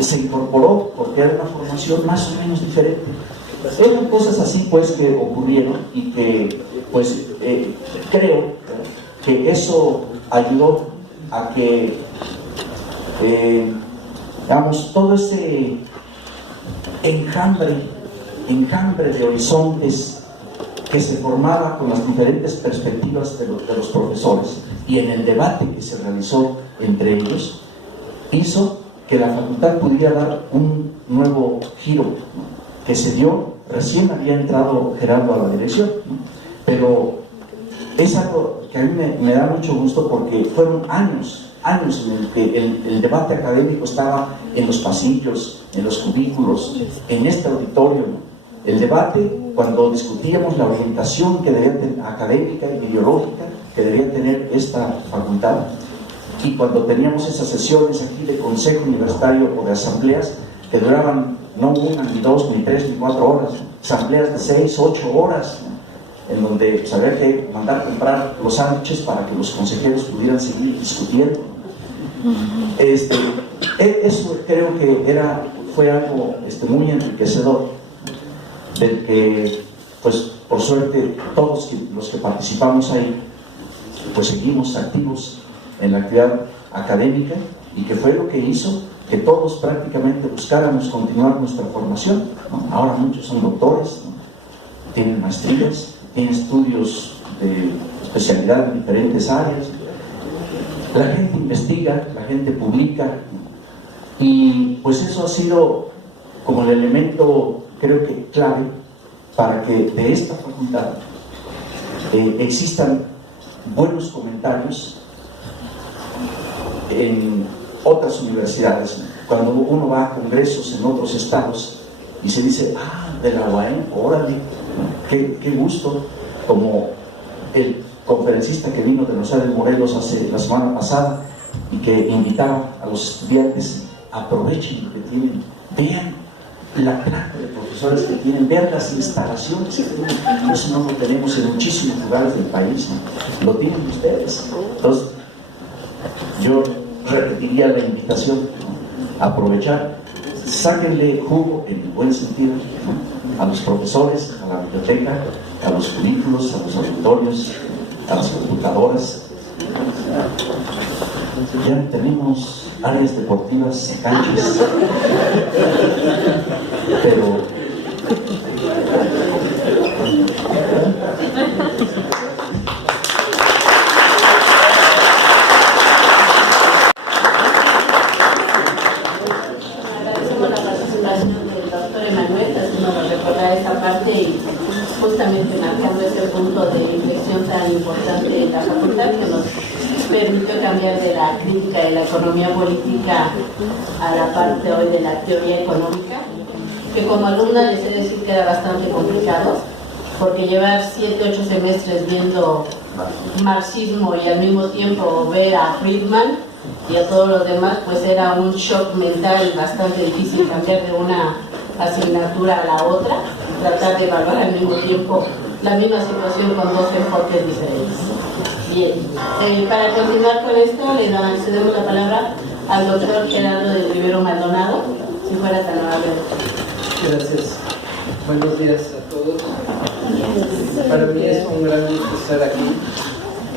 se incorporó porque era una formación más o menos diferente. Eran cosas así pues que ocurrieron, y que pues creo que eso ayudó a que digamos, todo ese enjambre de horizontes que se formaba con las diferentes perspectivas de los profesores, y en el debate que se realizó entre ellos, hizo que la facultad pudiera dar un nuevo giro, ¿no? Que se dio, recién había entrado Gerardo a la dirección, ¿no? Pero es algo que a mí me da mucho gusto, porque fueron años en el que el debate académico estaba en los pasillos, en los cubículos, en este auditorio, ¿no? El debate, cuando discutíamos la orientación que debía tener, académica y ideológica, que debía tener esta facultad, y cuando teníamos esas sesiones aquí de consejo universitario o de asambleas que duraban no una, ni dos, ni tres, ni 4 horas, asambleas de 6, 8 horas, ¿no? En donde pues, había que mandar comprar los sándwiches para que los consejeros pudieran seguir discutiendo. Eso creo que fue algo muy enriquecedor, del que pues por suerte todos los que participamos ahí pues seguimos activos en la actividad académica, y que fue lo que hizo que todos prácticamente buscáramos continuar nuestra formación, ¿no? Ahora muchos son doctores, ¿no? Tienen maestrías, tienen estudios de especialidad en diferentes áreas. La gente investiga, la gente publica, y pues eso ha sido como el elemento, creo que clave, para que de esta facultad existan buenos comentarios en otras universidades. Cuando uno va a congresos en otros estados y se dice, de la UAM, órale, qué gusto, como el conferencista que vino de Rosario de Morelos la semana pasada, y que invitaba a los estudiantes: aprovechen lo que tienen, vean la planta de profesores que tienen, vean las instalaciones que tienen. Eso no lo tenemos en muchísimos lugares del país, ¿no? Lo tienen ustedes. Entonces, yo repetiría la invitación, ¿no? Aprovechar, sáquenle jugo en el buen sentido, ¿no? A los profesores, a la biblioteca, a los currículos, a los auditorios, a las computadoras. Ya tenemos áreas deportivas, canchas, pero agradecemos la participación del doctor Emanuel, haciéndonos recordar esta parte y justamente marcando ese punto de inflexión tan importante en la facultad, que nos permitió cambiar de la crítica de la economía política a la parte hoy de la teoría económica, que como alumna les he de decir que era bastante complicado, porque llevar 7, 8 semestres viendo marxismo y al mismo tiempo ver a Friedman y a todos los demás, pues era un shock mental bastante difícil cambiar de una asignatura a la otra, tratar de evaluar al mismo tiempo la misma situación con dos enfoques diferentes. Bien, para continuar con esto, le cedemos la palabra al doctor Gerardo de Rivero Maldonado, si fuera tan amable. Gracias. Buenos días a todos. Para mí es un gran gusto estar aquí.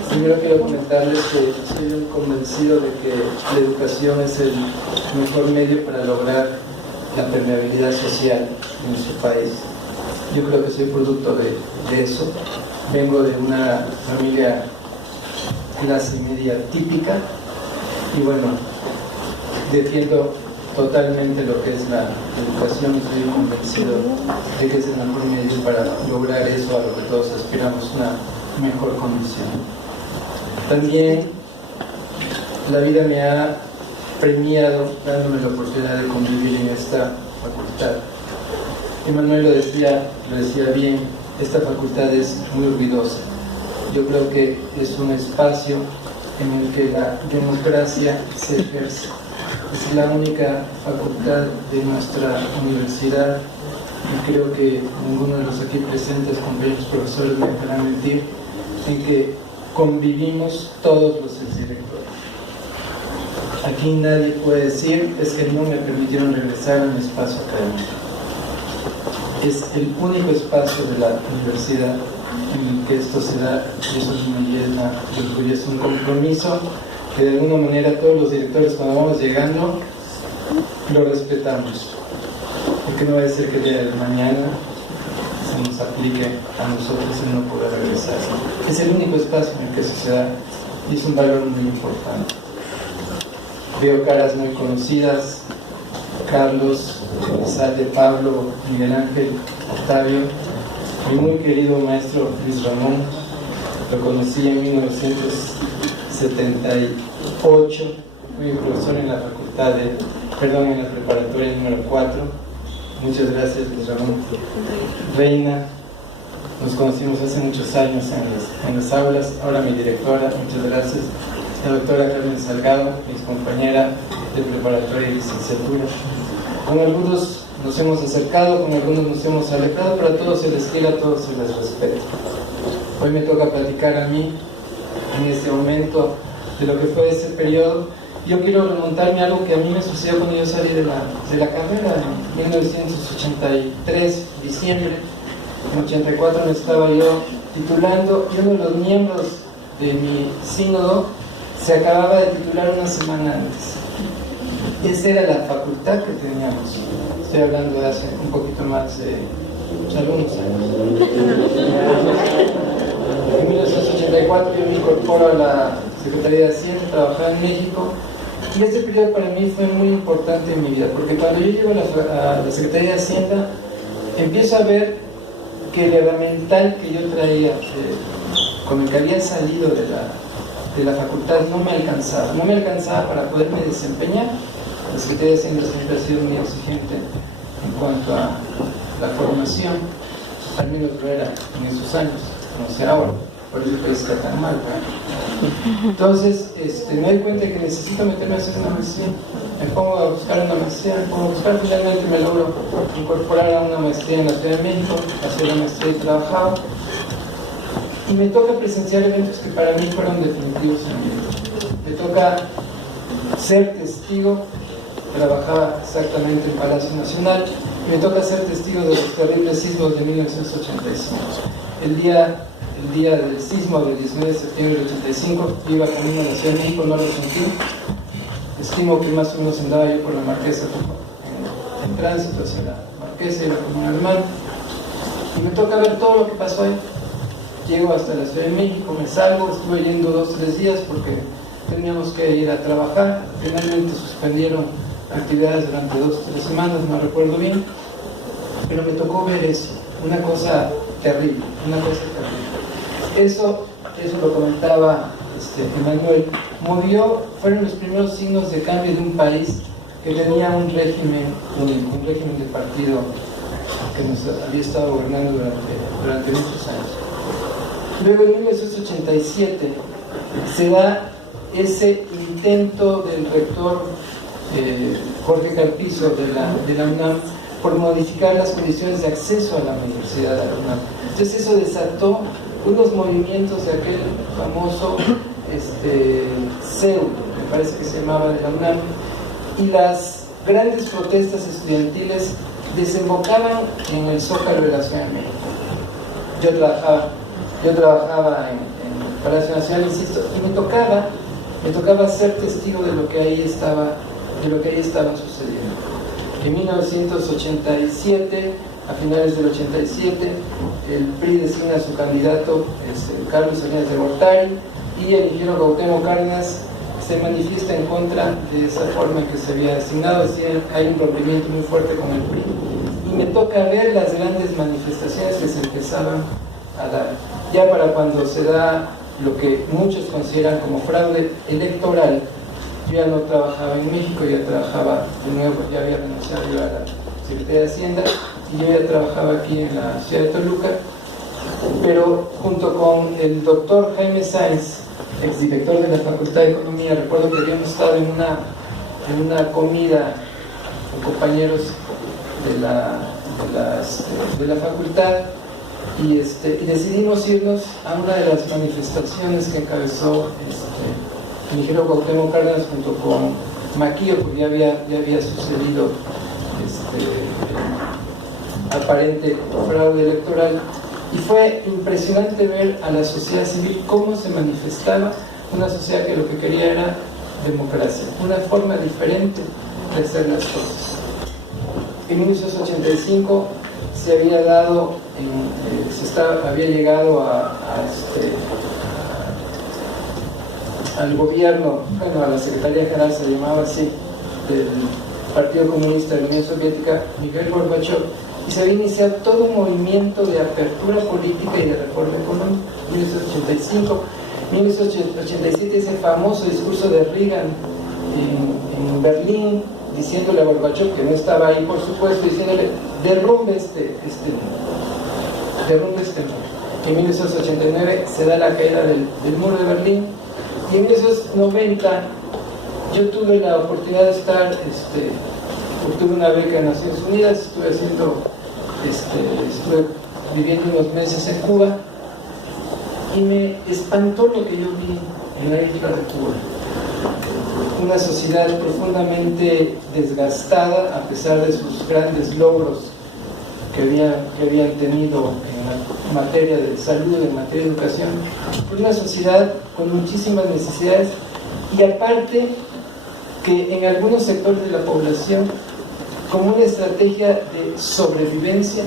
Primero quiero comentarles que soy un convencido de que la educación es el mejor medio para lograr la permeabilidad social en nuestro país. Yo creo que soy producto de eso. Vengo de una familia clase media típica y bueno, defiendo totalmente lo que es la educación y estoy convencido de que es el mejor medio para lograr eso a lo que todos aspiramos, una mejor condición. También la vida me ha premiado dándome la oportunidad de convivir en esta facultad. Emanuel lo decía bien, esta facultad es muy ruidosa. Yo creo que es un espacio en el que la democracia se ejerce. Es la única facultad de nuestra universidad y creo que ninguno de los aquí presentes, compañeros profesores, me dejarán mentir en que convivimos todos los exdirectores. Aquí nadie puede decir es que no me permitieron regresar a mi espacio académico. Es el único espacio de la universidad en el que esto se da, y eso me llena de orgullo. Es un compromiso que de alguna manera todos los directores, cuando vamos llegando, lo respetamos, porque no va a ser que el día de mañana se nos aplique a nosotros y no poder regresar. Es el único espacio en el que eso se da y es un valor muy importante. Veo caras muy conocidas: Carlos, Elizalde, Pablo, Miguel Ángel, Octavio, mi muy querido maestro Luis Ramón. Lo conocí en 1978, fui profesor en la facultad en la preparatoria número 4. Muchas gracias, Luis Ramón. Reina, nos conocimos hace muchos años en las aulas, ahora mi directora, muchas gracias. La doctora Carmen Salgado, mi compañera de preparatoria y licenciatura. Con algunos nos hemos acercado, con algunos nos hemos alejado, pero a todos se les quiere, a todos se les respeta. Hoy me toca platicar a mí, en este momento, de lo que fue ese periodo. Yo quiero remontarme a algo que a mí me sucedió cuando yo salí de la carrera en 1983, diciembre. En 84 me estaba yo titulando y uno de los miembros de mi sínodo se acababa de titular una semana antes. Esa era la facultad que teníamos. Estoy hablando de hace un poquito más de algunos años. En 1984 yo me incorporo a la Secretaría de Hacienda, trabajaba en México, y ese periodo para mí fue muy importante en mi vida, porque cuando yo llego a la Secretaría de Hacienda, empiezo a ver que el herramental que yo traía, con el que había salido de la facultad, no me alcanzaba para poderme desempeñar. La Secretaría de Hacienda siempre ha sido muy exigente en cuanto a la formación, al menos lo era en esos años, no sé ahora, por eso que está tan mal, ¿verdad? Entonces me doy cuenta que necesito meterme a hacer una maestría. Me pongo a buscar una maestría, finalmente me logro incorporar a una maestría en la Ciudad de México, hacer la maestría y trabajaba. Y me toca presenciar eventos que para mí fueron definitivos en mi vida. Me toca ser testigo, trabajaba exactamente en Palacio Nacional, y me toca ser testigo de los terribles sismos de 1985. El día del sismo del 19 de septiembre del 85, iba camino a la Ciudad de México, no lo sentí. Estimo que más o menos andaba yo por la Marquesa en tránsito hacia la Marquesa, iba con un hermano, y me toca ver todo lo que pasó ahí. Llego hasta la Ciudad de México, me salgo, estuve yendo 2 o 3 días porque teníamos que ir a trabajar. Finalmente suspendieron actividades durante 2 o 3 semanas, no recuerdo bien, pero me tocó ver eso, una cosa terrible. Eso lo comentaba Emanuel. Fueron los primeros signos de cambio de un país que tenía un régimen único, un régimen de partido que nos había estado gobernando durante muchos años. Luego en 1987 se da ese intento del rector Jorge Carpizo de la UNAM por modificar las condiciones de acceso a la Universidad de la UNAM. Entonces eso desató unos movimientos de aquel famoso CEU, me parece que se llamaba, de la UNAM, y las grandes protestas estudiantiles desembocaban en el Zócalo de la Ciudad de México. Yo trabajaba en el Palacio Nacional, insisto, y me tocaba ser testigo de lo que ahí estaba sucediendo. En 1987, a finales del 87, el PRI designa a su candidato Carlos Salinas de Gortari, y el ingeniero Cuauhtémoc Cárdenas se manifiesta en contra de esa forma en que se había designado. Es decir, hay un rompimiento muy fuerte con el PRI, y me toca ver las grandes manifestaciones que se empezaban a dar. Ya para cuando se da lo que muchos consideran como fraude electoral, yo ya no trabajaba en México, ya trabajaba de nuevo, ya había renunciado yo a la Secretaría de Hacienda, y yo ya trabajaba aquí en la ciudad de Toluca, pero junto con el doctor Jaime Sáenz, exdirector de la Facultad de Economía, recuerdo que habíamos estado en una comida con compañeros de la facultad, y decidimos irnos a una de las manifestaciones que encabezó el ingeniero Cuauhtémoc Cárdenas junto con Maquillo, porque ya había sucedido aparente fraude electoral, y fue impresionante ver a la sociedad civil cómo se manifestaba, una sociedad que lo que quería era democracia, una forma diferente de hacer las cosas. En 1985 se había dado, había llegado al gobierno, a la Secretaría General se llamaba así, del Partido Comunista de la Unión Soviética, Mikhail Gorbachev, y se había iniciado todo un movimiento de apertura política y de reforma económica. 1985, 1987, ese famoso discurso de Reagan en Berlín, diciéndole a Gorbachev, que no estaba ahí por supuesto, diciéndole: derrumbe este muro. En 1989 se da la caída del muro de Berlín, y en 1990 yo tuve la oportunidad de estar, obtuve una beca en Naciones Unidas, estuve viviendo unos meses en Cuba, y me espantó lo que yo vi en la isla de Cuba. Una sociedad profundamente desgastada, a pesar de sus grandes logros que habían tenido en la materia de salud, en materia de educación, por una sociedad con muchísimas necesidades y aparte que en algunos sectores de la población, como una estrategia de sobrevivencia,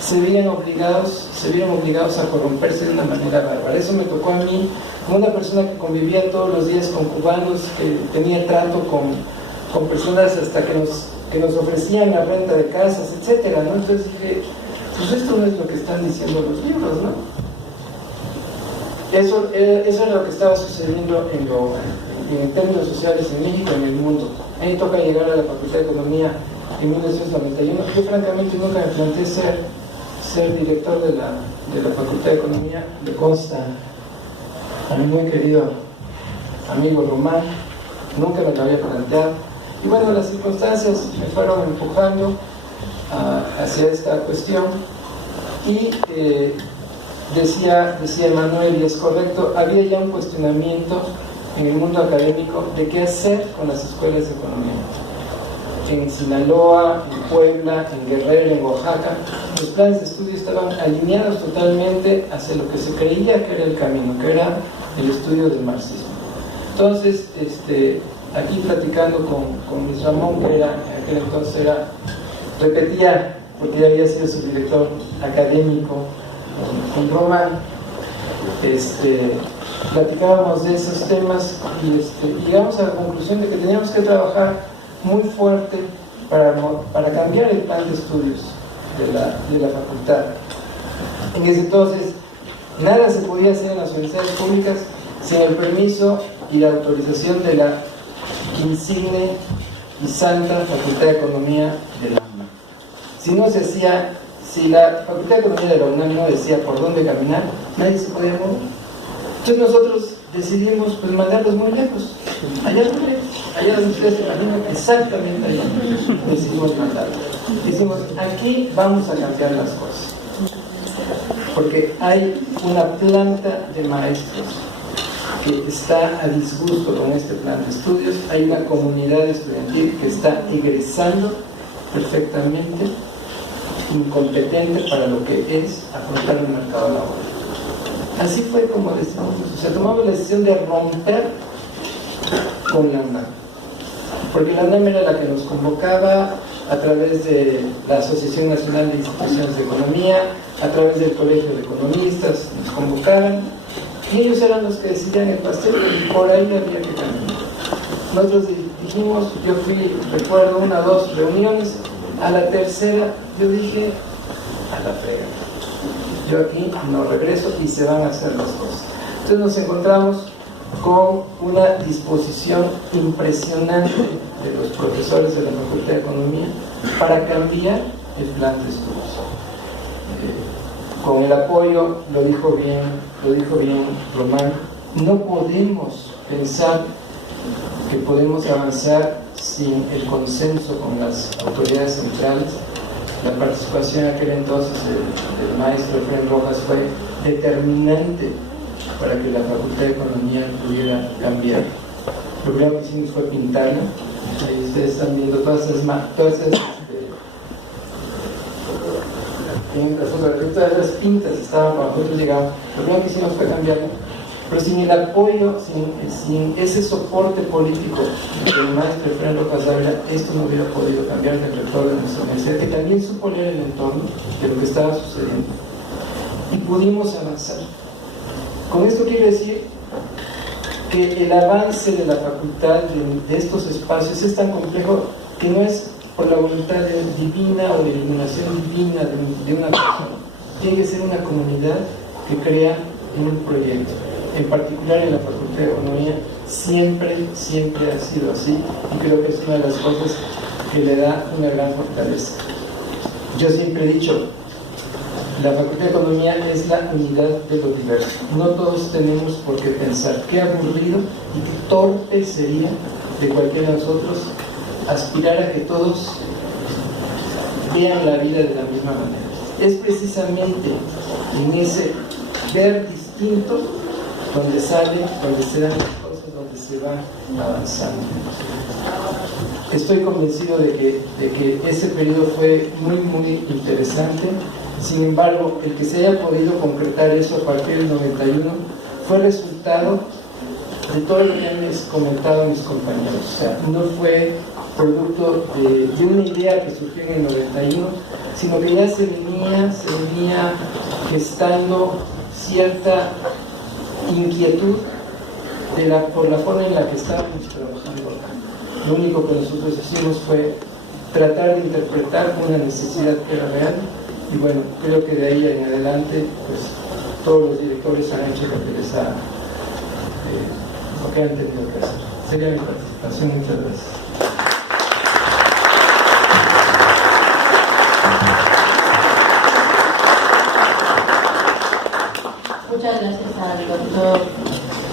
se vieron obligados a corromperse de una manera bárbara. Eso me tocó a mí, como una persona que convivía todos los días con cubanos, que tenía trato con personas hasta que nos ofrecían la renta de casas, etcétera, ¿no? Entonces dije, pues esto no es lo que están diciendo los libros, ¿no? Eso era lo que estaba sucediendo en términos sociales en México y en el mundo. A mí me toca llegar a la Facultad de Economía en 1991. Yo francamente nunca me planteé ser director de la Facultad de Economía. Me consta a mi muy querido amigo Román, nunca me lo había planteado. Y bueno, las circunstancias me fueron empujando hacia esta cuestión y decía Emanuel, y es correcto, había ya un cuestionamiento en el mundo académico de qué hacer con las escuelas de economía. En Sinaloa, en Puebla, en Guerrero, en Oaxaca, los planes de estudio estaban alineados totalmente hacia lo que se creía que era el camino, que era el estudio del marxismo. Entonces, aquí platicando con Luis Ramón, que en aquel entonces repetía, porque ya había sido su director académico, con Román, platicábamos de esos temas y llegamos a la conclusión de que teníamos que trabajar muy fuerte para cambiar el plan de estudios de la facultad. En ese entonces, nada se podía hacer en las universidades públicas sin el permiso y la autorización de la insigne y santa Facultad de Economía de la UNAM. Si la Facultad de Economía de la UNAM no decía por dónde caminar, nadie se podía mover. Entonces nosotros decidimos mandarlos muy lejos, allá donde ustedes se imaginan, exactamente allá decidimos mandarlos. Decimos, aquí vamos a cambiar las cosas, porque hay una planta de maestros que está a disgusto con este plan de estudios, hay una comunidad estudiantil que está egresando perfectamente incompetente para lo que es afrontar el mercado laboral. Así fue como decidimos, tomamos la decisión de romper con la UNAM, porque la UNAM era la que nos convocaba a través de la Asociación Nacional de Instituciones de Economía, a través del Colegio de Economistas, nos convocaban, y ellos eran los que decidían el pastel, y por ahí había que caminar. Nosotros dijimos, yo recuerdo 1 o 2 reuniones, a la tercera yo dije, a la frega, yo aquí no regreso y se van a hacer las cosas. Entonces nos encontramos con una disposición impresionante de los profesores de la Facultad de Economía para cambiar el plan de estudios. Con el apoyo, lo dijo bien Román, no podemos pensar que podemos avanzar sin el consenso con las autoridades centrales. La participación en aquel entonces del maestro Efraín Rojas fue determinante para que la Facultad de Economía pudiera cambiar. Lo primero que hicimos fue pintarla. Ahí ustedes están viendo todas esas pintas estaban cuando nosotros llegamos. Lo primero que hicimos fue cambiarla. Pero sin el apoyo, sin ese soporte político del maestro Efraín Rojas Dávila, esto no hubiera podido cambiar el rector de nuestra universidad, que también supo leer el entorno de lo que estaba sucediendo. Y pudimos avanzar. Con esto quiero decir que el avance de la facultad de estos espacios es tan complejo que no es por la voluntad divina o de iluminación divina de una persona. Tiene que ser una comunidad que crea un proyecto. En particular en la Facultad de Economía siempre ha sido así, y creo que es una de las cosas que le da una gran fortaleza. Yo siempre he dicho, la Facultad de Economía es la unidad de lo diverso. No todos tenemos por qué pensar. Qué aburrido y qué torpe sería de cualquiera de nosotros aspirar a que todos vean la vida de la misma manera. Es precisamente en ese ver distinto donde se dan las cosas, donde se va avanzando. Estoy convencido de que ese periodo fue muy interesante. Sin embargo, el que se haya podido concretar eso a partir del 91 fue resultado de todo lo que han comentado mis compañeros. O sea, no fue producto de una idea que surgió en el 91, sino que ya se venía gestando cierta inquietud por la forma en la que estábamos trabajando acá. Lo único que nosotros hicimos fue tratar de interpretar una necesidad que era real, y bueno, creo que de ahí en adelante pues todos los directores han hecho lo que han tenido que hacer. Sería mi participación. Muchas gracias. Muchas gracias al doctor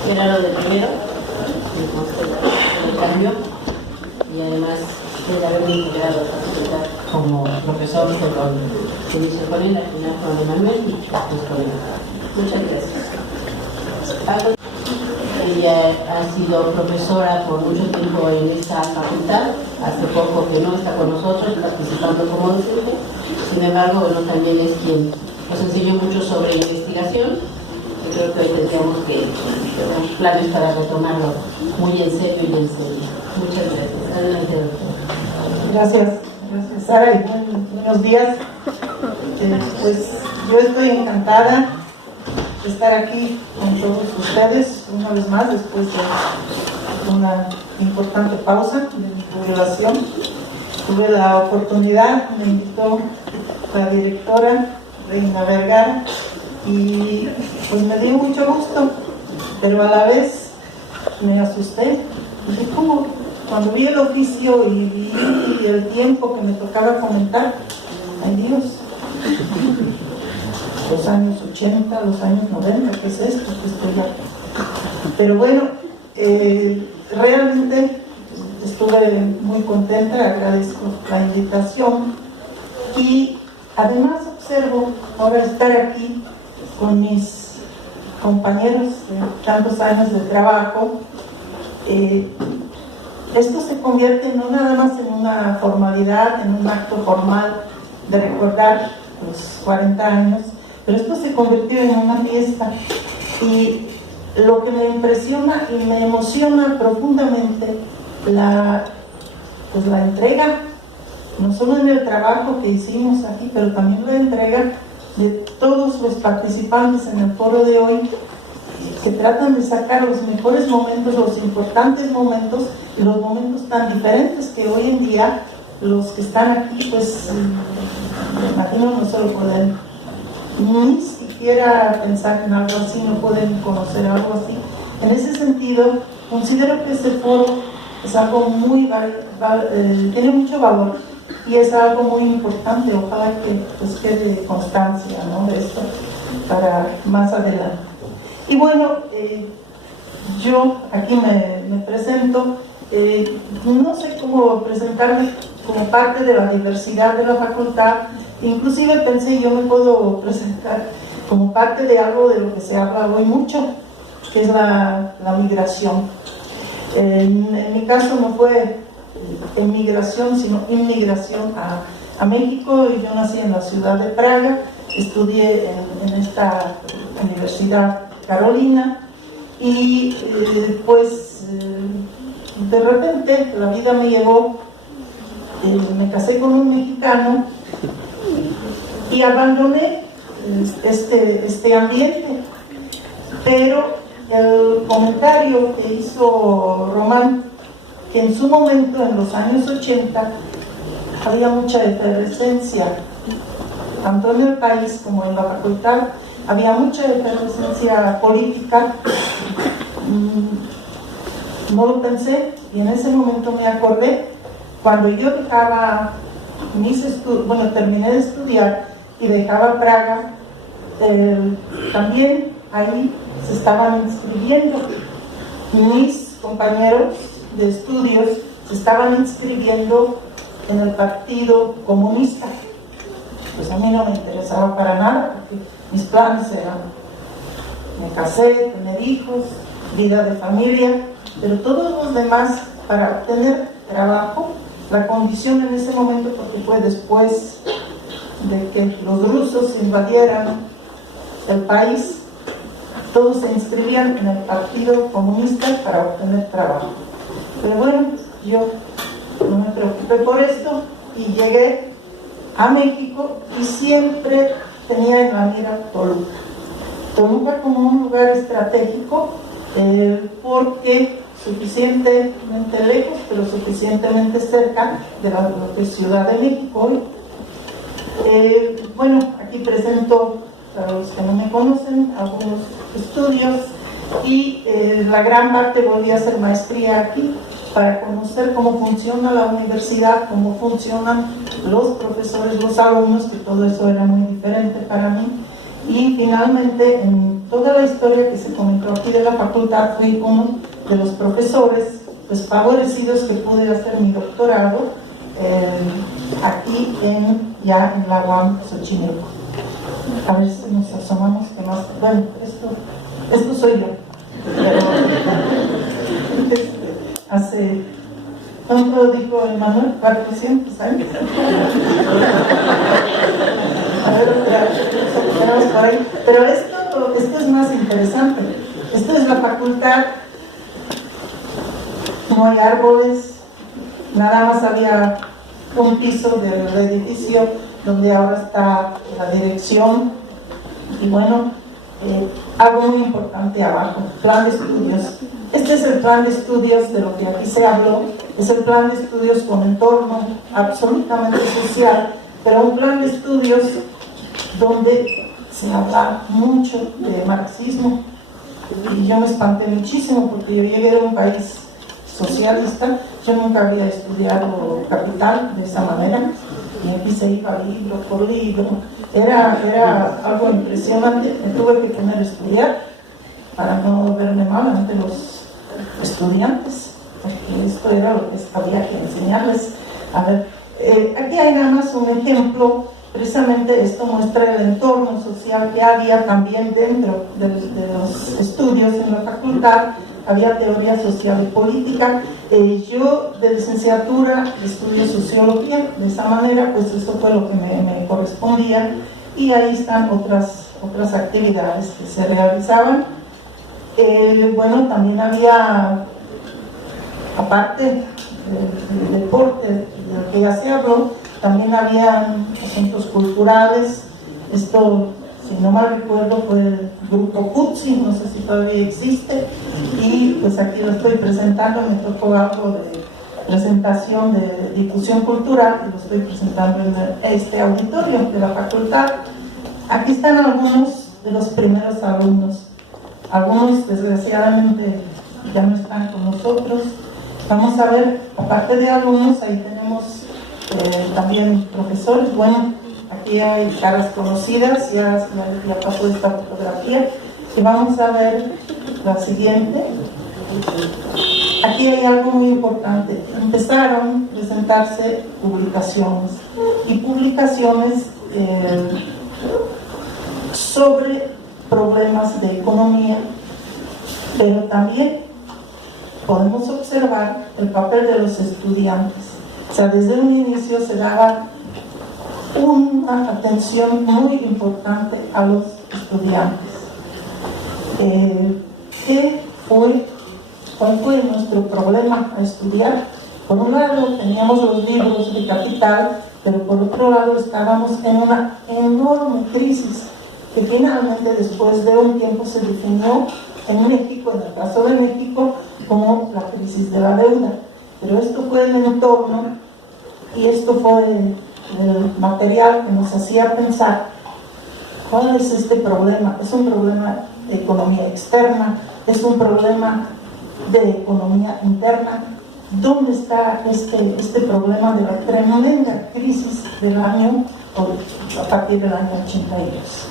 Gerardo de Piñero, que cambio, y además de haberme integrado a participar como profesor que inició con él, al final con Emanuel y después con él. Muchas gracias. Ella ha sido profesora por mucho tiempo en esta facultad, hace poco que no está con nosotros participando como docente. Sin embargo, bueno, también es quien nos enseñó mucho sobre investigación. Yo creo que hoy tendríamos que tener planes para retomarlo muy en serio y en serio. Muchas gracias. Adelante, doctor. Gracias Sara, y buenos días. Pues yo estoy encantada de estar aquí con todos ustedes una vez más después de una importante pausa de mi jubilación. Tuve la oportunidad, me invitó la directora Reina Vergara y pues me dio mucho gusto, pero a la vez me asusté. Dije, ¿cómo? Cuando vi el oficio y vi el tiempo que me tocaba comentar, ay Dios, los años 80, los años 90, ¿qué es esto? ¿Qué estoy aquí? Pero bueno, realmente estuve muy contenta, agradezco la invitación y además observo ahora estar aquí con mis compañeros de tantos años de trabajo. Esto se convierte no nada más en una formalidad, en un acto formal de recordar los 40 años, pero esto se convirtió en una fiesta. Y lo que me impresiona y me emociona profundamente la entrega, no solo en el trabajo que hicimos aquí, pero también la entrega de todos los participantes en el foro de hoy, que tratan de sacar los mejores momentos, los importantes momentos, y los momentos tan diferentes que hoy en día los que están aquí, pues me imagino no solo pueden ni siquiera pensar en algo así, no pueden conocer algo así. En ese sentido, considero que ese foro es algo muy tiene mucho valor y es algo muy importante. Ojalá que pues quede constancia, ¿no?, de esto para más adelante. Y bueno, yo aquí me presento. No sé cómo presentarme como parte de la diversidad de la facultad. Inclusive pensé, yo me puedo presentar como parte de algo de lo que se habla hoy mucho, que es la migración. En mi caso no fue emigración, sino inmigración a México. Yo nací en la ciudad de Praga, estudié en esta Universidad Carolina y pues de repente la vida me llevó, me casé con un mexicano y abandoné este ambiente, pero el comentario que hizo Román, que en su momento, en los años 80, había mucha efervescencia, tanto en el país como en la facultad, había mucha efervescencia política. No lo pensé y en ese momento me acordé cuando yo dejaba terminé de estudiar y dejaba Praga, también ahí se estaban inscribiendo mis compañeros de estudios, se estaban inscribiendo en el Partido Comunista. Pues a mí no me interesaba para nada, porque mis planes eran, me casé, tener hijos, vida de familia, pero todos los demás, para obtener trabajo, la condición en ese momento, porque fue después, de que los rusos invadieran el país, todos se inscribían en el Partido Comunista para obtener trabajo. Pero bueno, yo no me preocupé por esto y llegué a México y siempre tenía en la mira Toluca. Toluca como un lugar estratégico, porque suficientemente lejos, pero suficientemente cerca de lo que es Ciudad de México hoy. Bueno, aquí presento, para los que no me conocen, algunos estudios y la gran parte volví a hacer maestría aquí para conocer cómo funciona la universidad, cómo funcionan los profesores, los alumnos, que todo eso era muy diferente para mí. Y finalmente, en toda la historia que se comentó aquí de la facultad, fui uno de los profesores pues favorecidos que pude hacer mi doctorado aquí ya en la UAM Xochimilco. A ver si nos asomamos que más. Bueno, esto soy yo. Pero, hace, ¿cuánto dijo el Manuel? 400 años. A ver, tenemos por ahí. Pero esto es más interesante. Esto es la facultad. No hay árboles, nada más había un piso del edificio donde ahora está la dirección. Y bueno, algo muy importante abajo, plan de estudios. Este es el plan de estudios de lo que aquí se habló, es el plan de estudios con entorno absolutamente social, pero un plan de estudios donde se habla mucho de marxismo. Y yo me espanté muchísimo porque yo llegué a un país socialista, yo nunca había estudiado Capital de esa manera, y aquí se iba libro por libro, era algo impresionante. Me tuve que poner a estudiar para no verme mal ante los estudiantes, porque esto era lo que había que enseñarles. A ver, aquí hay nada más un ejemplo. Precisamente esto muestra el entorno social que había también dentro de los estudios en la facultad. Había teoría social y política. Yo de licenciatura estudio sociología, de esa manera pues eso fue lo que me correspondía, y ahí están otras actividades que se realizaban. Bueno, también había, aparte del deporte del que ya se habló, también había asuntos culturales. Esto, si no mal recuerdo, fue el grupo Cutsi, no sé si todavía existe, y pues aquí lo estoy presentando. Me tocó algo de presentación de difusión cultural y lo estoy presentando en este auditorio de la facultad. Aquí están algunos de los primeros alumnos. Algunos desgraciadamente ya no están con nosotros. Vamos a ver, aparte de alumnos, ahí tenemos también profesores. Bueno, aquí hay caras conocidas, ya pasó esta fotografía. Y vamos a ver la siguiente. Aquí hay algo muy importante. Empezaron a presentarse publicaciones, y publicaciones sobre problemas de economía, pero también podemos observar el papel de los estudiantes. O sea, desde un inicio se daba una atención muy importante a los estudiantes. ¿Cuál fue nuestro problema a estudiar? Por un lado teníamos los libros de Capital, pero por otro lado estábamos en una enorme crisis que finalmente después de un tiempo se definió en México, en el caso de México, como la crisis de la deuda. Pero esto fue el entorno y esto fue el material que nos hacía pensar cuál es este problema. Es un problema de economía externa, es un problema de economía interna. ¿Dónde está este problema de la tremenda crisis del año, a partir del año 82?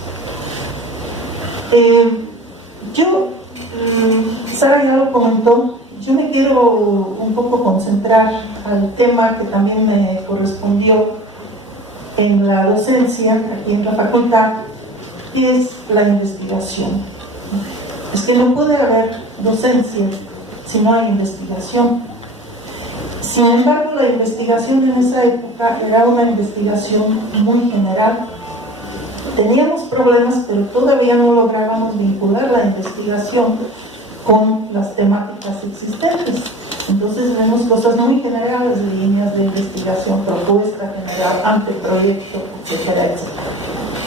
Sara ya lo comentó, yo me quiero un poco concentrar al tema que también me correspondió en la docencia, aquí en la facultad, que es la investigación. Es que no puede haber docencia si no hay investigación. Sin embargo, la investigación en esa época era una investigación muy general. Teníamos problemas, pero todavía no lográbamos vincular la investigación con las temáticas existentes. Entonces vemos cosas muy generales, líneas de investigación, propuesta general, anteproyecto, etcétera, etcétera.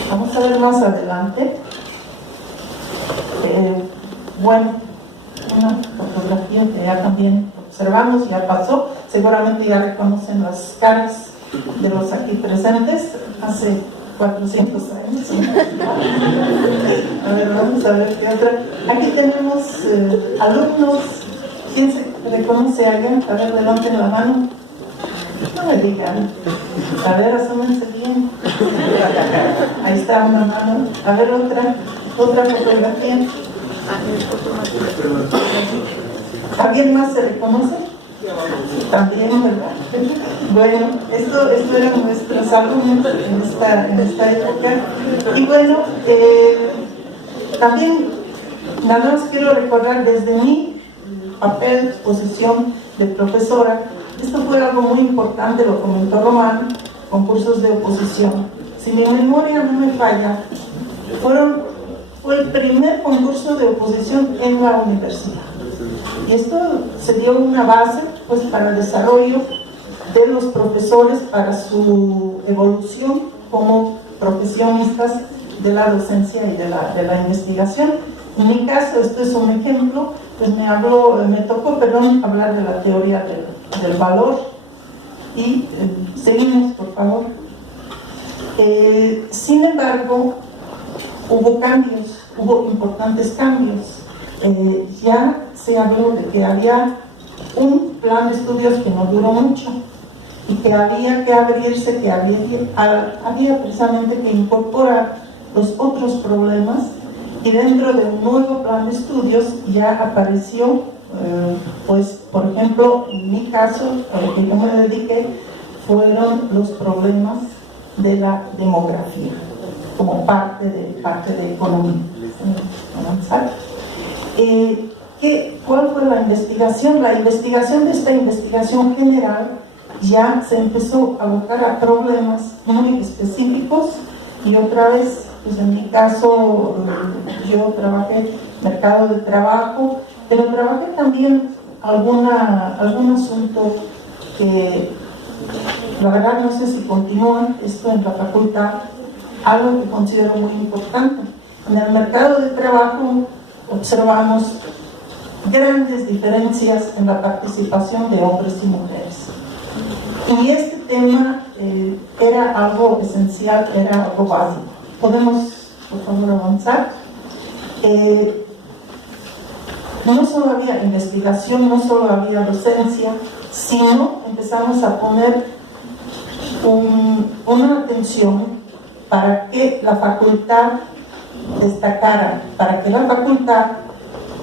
Vamos a ver más adelante. Bueno, una fotografía que ya también observamos, ya pasó, seguramente ya reconocen las caras de los aquí presentes, hace 400 años. A ver, vamos a ver qué otra. Aquí tenemos alumnos. ¿Quién se reconoce a alguien? A ver, levanten la mano. No me digan. A ver, asómense bien. Ahí está una mano. A ver, otra fotografía. ¿Alguien más se reconoce? También, ¿verdad? Bueno, esto eran nuestros alumnos en esta época. Y bueno, también nada más quiero recordar desde mi papel, posición de profesora, esto fue algo muy importante, lo comentó Román, concursos de oposición. Si mi memoria no me falla, fue el primer concurso de oposición en la universidad. Y esto se dio una base pues, para el desarrollo de los profesores, para su evolución como profesionistas de la docencia y de la investigación. En mi caso, esto es un ejemplo, pues me tocó hablar de la teoría del valor. Y seguimos, por favor. Sin embargo, hubo importantes cambios. Ya se habló de que había un plan de estudios que no duró mucho y que había que abrirse, que había precisamente que incorporar los otros problemas, y dentro de un nuevo plan de estudios ya apareció, pues por ejemplo, en mi caso, al que yo me dediqué, fueron los problemas de la demografía como parte de economía. ¿Cuál fue la investigación? La investigación de esta investigación general ya se empezó a abocar a problemas muy específicos, y otra vez, pues en mi caso, yo trabajé mercado de trabajo, pero trabajé también algún asunto que la verdad no sé si continúan esto en la facultad, algo que considero muy importante. En el mercado de trabajo observamos grandes diferencias en la participación de hombres y mujeres. Y este tema era algo esencial, era algo básico. ¿Podemos, por favor, avanzar? No solo había investigación, no solo había docencia, sino empezamos a poner una atención para que la facultad destacara, para que la facultad,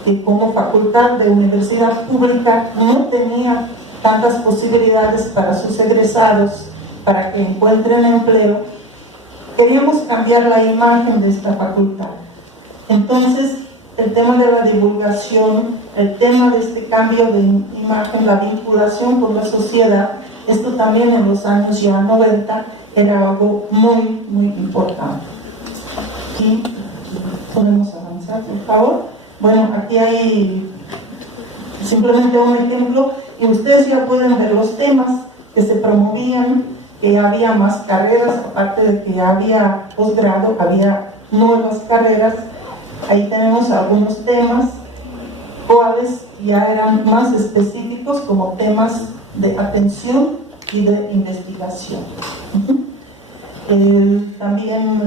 que como facultad de universidad pública no tenía tantas posibilidades para sus egresados, para que encuentren empleo, queríamos cambiar la imagen de esta facultad. Entonces, el tema de la divulgación, el tema de este cambio de imagen, la vinculación con la sociedad, esto también en los años ya 90 era algo muy, muy importante. ¿Sí? ¿Podemos avanzar, por favor? Bueno, aquí hay simplemente un ejemplo, y ustedes ya pueden ver los temas que se promovían, que había más carreras, aparte de que había posgrado, había nuevas carreras. Ahí tenemos algunos temas, cuales ya eran más específicos como temas de atención y de investigación. También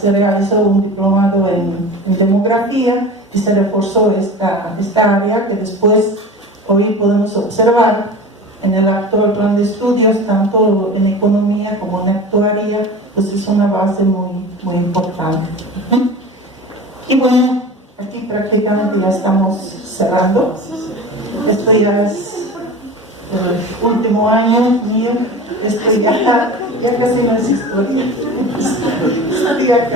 se realizó un diplomado en demografía y se reforzó esta área que después hoy podemos observar en el actual plan de estudios, tanto en economía como en actuaría, pues es una base muy, muy importante. Y bueno, aquí prácticamente ya estamos cerrando. Esto ya es el último año mío, esto ya casi no es historia, esto ya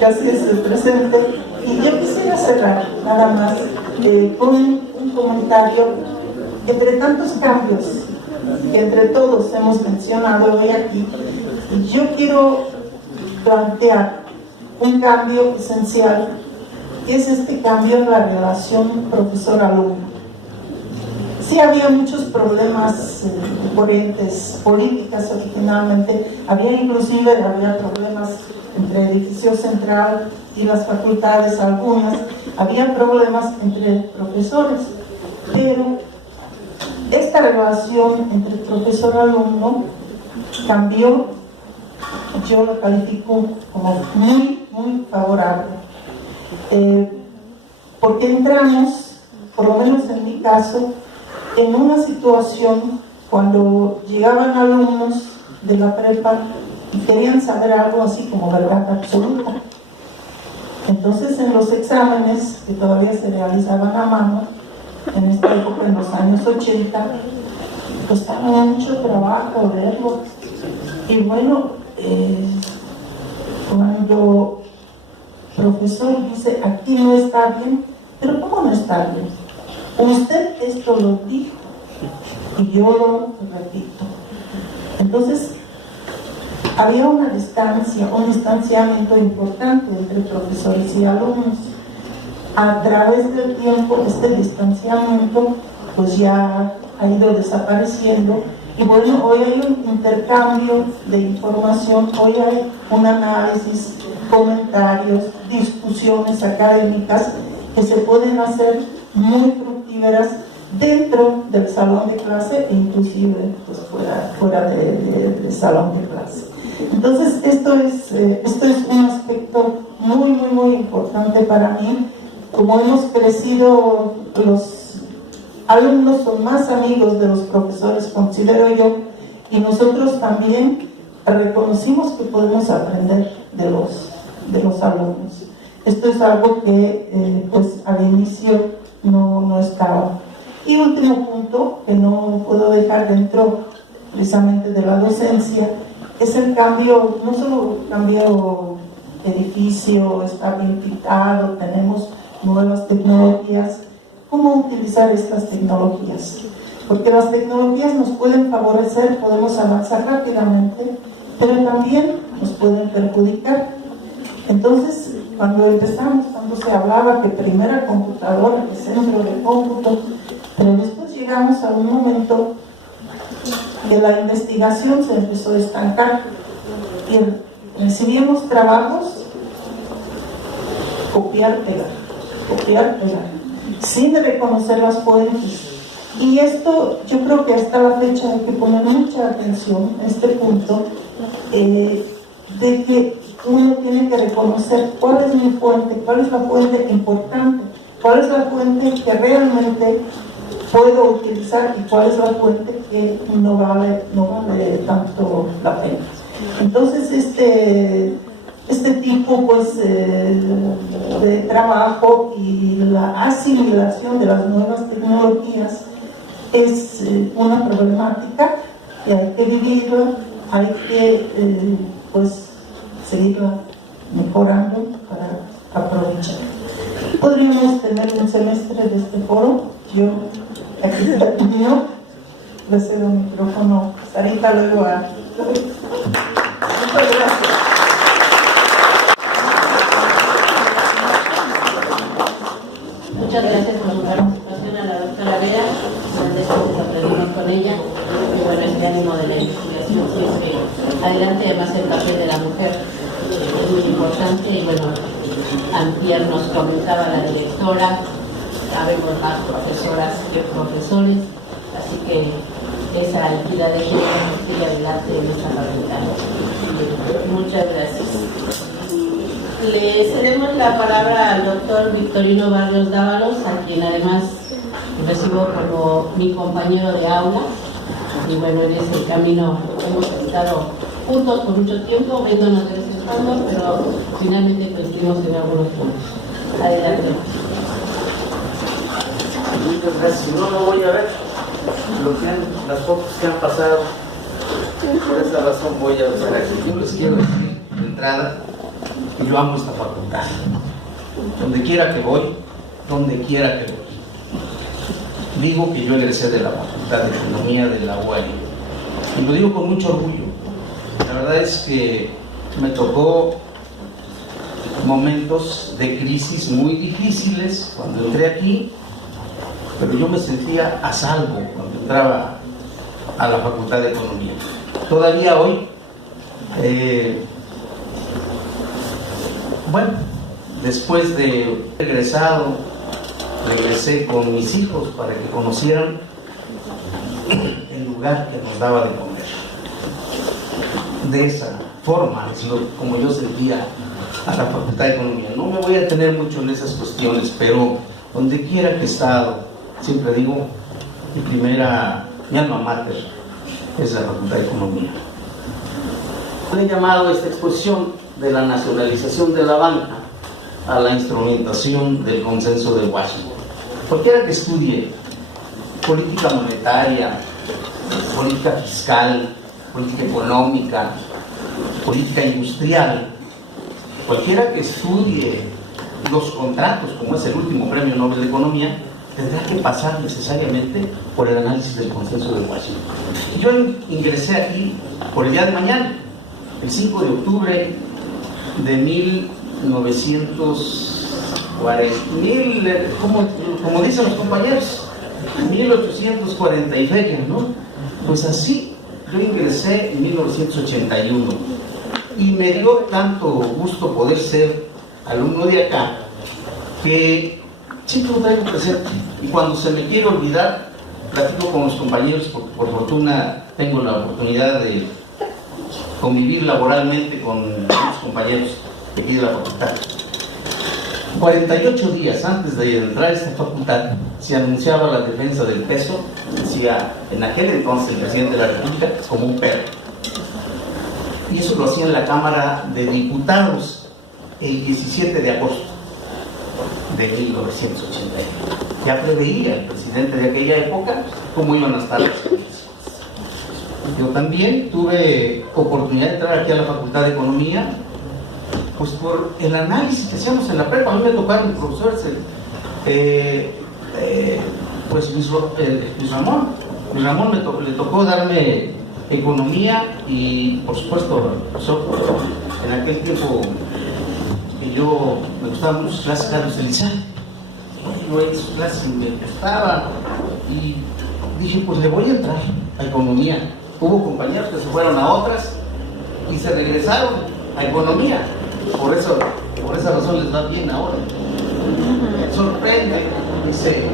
casi es el presente. Y yo quisiera cerrar nada más con un comentario. Entre tantos cambios que entre todos hemos mencionado hoy aquí, yo quiero plantear un cambio esencial, que es este cambio en la relación profesor-alumno. Sí había muchos problemas corrientes políticas originalmente, había problemas entre edificio central y las facultades algunas, había problemas entre profesores, pero esta relación entre profesor-alumno cambió, yo lo califico como muy, muy favorable, porque entramos, por lo menos en mi caso, en una situación cuando llegaban alumnos de la prepa y querían saber algo así como verdad absoluta. Entonces en los exámenes que todavía se realizaban a mano, en esta época, en los años 80, costaba mucho trabajo verlo. Y bueno, cuando el profesor dice, aquí no está bien, pero ¿cómo no está bien? Usted esto lo dijo y yo lo repito. Entonces, había una distancia, un distanciamiento importante entre profesores y alumnos. A través del tiempo, este distanciamiento pues ya ha ido desapareciendo y bueno, hoy hay un intercambio de información, hoy hay un análisis, comentarios, discusiones académicas que se pueden hacer muy fructíferas dentro del salón de clase e inclusive pues, fuera del salón de clase. Entonces esto es un aspecto muy, muy, muy importante para mí. Como hemos crecido, los alumnos son más amigos de los profesores, considero yo, y nosotros también reconocimos que podemos aprender de los alumnos. Esto es algo que pues al inicio no estaba. Y último punto, que no puedo dejar dentro precisamente de la docencia, es el cambio, no solo cambio edificio, está bien pintado, tenemos nuevas tecnologías. ¿Cómo utilizar estas tecnologías? Porque las tecnologías nos pueden favorecer, podemos avanzar rápidamente, pero también nos pueden perjudicar. Entonces, cuando se hablaba que primera computadora, que centro de cómputo, pero después llegamos a un momento que la investigación se empezó a estancar y recibíamos trabajos, copiar, pegar, sin reconocer las fuentes. Y esto, yo creo que hasta la fecha hay que poner mucha atención en este punto, de que uno tiene que reconocer cuál es mi fuente, cuál es la fuente importante, cuál es la fuente que realmente puedo utilizar y cuál es la fuente que no vale tanto la pena. Entonces este tipo pues, de trabajo y la asimilación de las nuevas tecnologías es una problemática que hay que vivirla, hay que pues seguirla mejorando para aprovechar. Podríamos tener un semestre de este foro. Yo aquí termino, le cedo el micrófono Sarita luego a... Muchas gracias. Muchas gracias por su participación a la doctora Vera. Después aprendimos con ella. Y bueno, este ánimo de la investigación que adelante, además el papel de la mujer es muy importante. Y bueno, antier nos comentaba la directora, habemos más profesoras que profesores, así que esa equidad de género sigue adelante en nuestra facultad. Muchas gracias. Le cedemos la palabra al doctor Victorino Barrios Dávalos, a quien además recibo como mi compañero de aula. Y bueno, en ese camino hemos estado juntos por mucho tiempo, viéndonos de vez en cuando, pero finalmente coincidimos en algunos puntos. Adelante. Muchas gracias. Si no voy a ver las fotos que han pasado. Por esa razón voy a usar aquí. Yo les quiero decir de entrada que yo amo esta facultad. Donde quiera que voy, donde quiera que voy. digo que yo egresé de la Facultad de Economía de la UAM. Y lo digo con mucho orgullo. La verdad es que me tocó momentos de crisis muy difíciles cuando entré aquí, pero yo me sentía a salvo cuando entraba a la Facultad de Economía. Todavía hoy, bueno, después de egresado, regresé con mis hijos para que conocieran el lugar que nos daba de comer. De esa forma es como yo sentía a la Facultad de Economía. No me voy a detener mucho en esas cuestiones, pero donde quiera que he estado, siempre digo, mi alma mater es la Facultad de Economía. Le he llamado esta exposición de la nacionalización de la banca a la instrumentación del consenso de Washington. Cualquiera que estudie política monetaria, política fiscal, política económica, política industrial, cualquiera que estudie los contratos, como es el último premio Nobel de Economía, tendrá que pasar necesariamente por el análisis del consenso de Washington. Yo ingresé aquí por el día de mañana, el 5 de octubre de 1940, como dicen los compañeros, 1840 y feria, ¿no? Pues así, yo ingresé en 1981 y me dio tanto gusto poder ser alumno de acá que siempre lo traigo presente, y cuando se me quiere olvidar platico con los compañeros, porque por fortuna tengo la oportunidad de convivir laboralmente con los compañeros de aquí de la facultad. 48 días antes de entrar a esta facultad se anunciaba la defensa del peso, decía en aquel entonces el presidente de la República, como un perro. Y eso lo hacía en la Cámara de Diputados el 17 de agosto de 1980. Ya preveía el presidente de aquella época cómo iban a estar las cosas. Yo también tuve oportunidad de entrar aquí a la Facultad de Economía, pues por el análisis que hacíamos en la prepa. A mí me tocaron profesores, pues Luis Ramón. Luis Ramón le tocó darme economía y, por supuesto, en aquel tiempo que yo me gustaban mucho sus clases, Carlos Elizalde. Yo en sus clases me gustaba y dije, pues le voy a entrar a economía. Hubo compañeros que se fueron a otras y se regresaron a economía. Por esa razón les va bien ahora. Me sorprende, dice,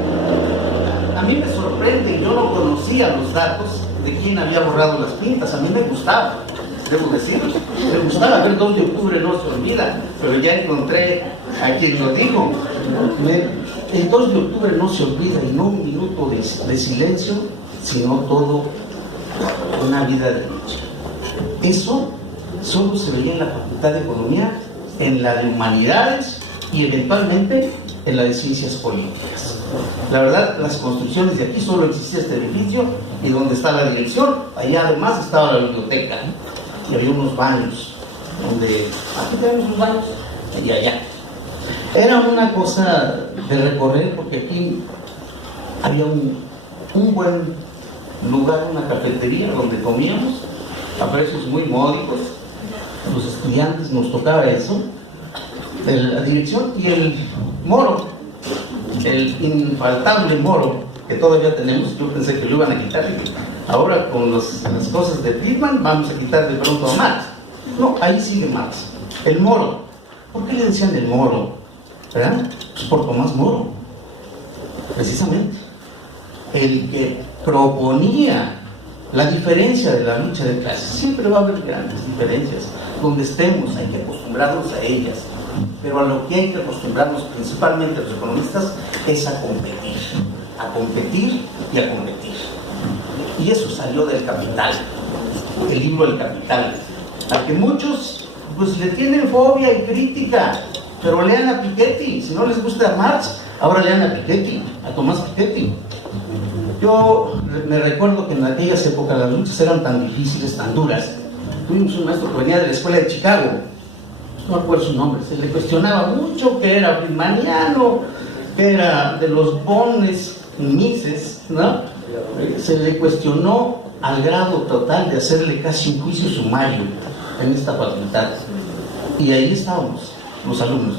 a mí me sorprende, yo no conocía los datos de quién había borrado las pintas. A mí me gustaba, debo decirlo, me gustaba ver 2 de octubre no se olvida, pero ya encontré a quien lo dijo. El 2 de octubre no se olvida, y no un minuto de silencio, sino todo una vida de lucha. Eso solo se veía en la Facultad de Economía, en la de Humanidades y eventualmente en la de Ciencias Políticas. La verdad, las construcciones de aquí solo existía este edificio y donde está la dirección, allá además estaba la biblioteca, y había unos baños, donde aquí tenemos los baños y allá. Era una cosa de recorrer, porque aquí había un buen lugar, una cafetería donde comíamos a precios muy módicos. Los estudiantes nos tocaba eso, la dirección y el moro, el infaltable moro que todavía tenemos. Yo pensé que lo iban a quitar, ahora con las cosas de Friedman vamos a quitar de pronto a Marx. No, ahí sigue Marx. El moro, ¿por qué le decían el moro? ¿Verdad? Pues por Tomás Moro, precisamente, el que proponía la diferencia de la lucha de clases. Siempre va a haber grandes diferencias. Donde estemos hay que acostumbrarnos a ellas, pero a lo que hay que acostumbrarnos principalmente los economistas es a competir y a competir. Y eso salió del Capital, el libro del Capital, al que muchos pues le tienen fobia y crítica, pero lean a Piketty. Si no les gusta a Marx, ahora lean a Piketty, a Tomás Piketty. Yo me recuerdo que en aquellas épocas las luchas eran tan difíciles, tan duras. Tuvimos un maestro que venía de la escuela de Chicago, no recuerdo su nombre, se le cuestionaba mucho, que era friedmaniano, que era de los bones, Mises, ¿no? Se le cuestionó al grado total de hacerle casi un juicio sumario en esta facultad. Y ahí estábamos, los alumnos.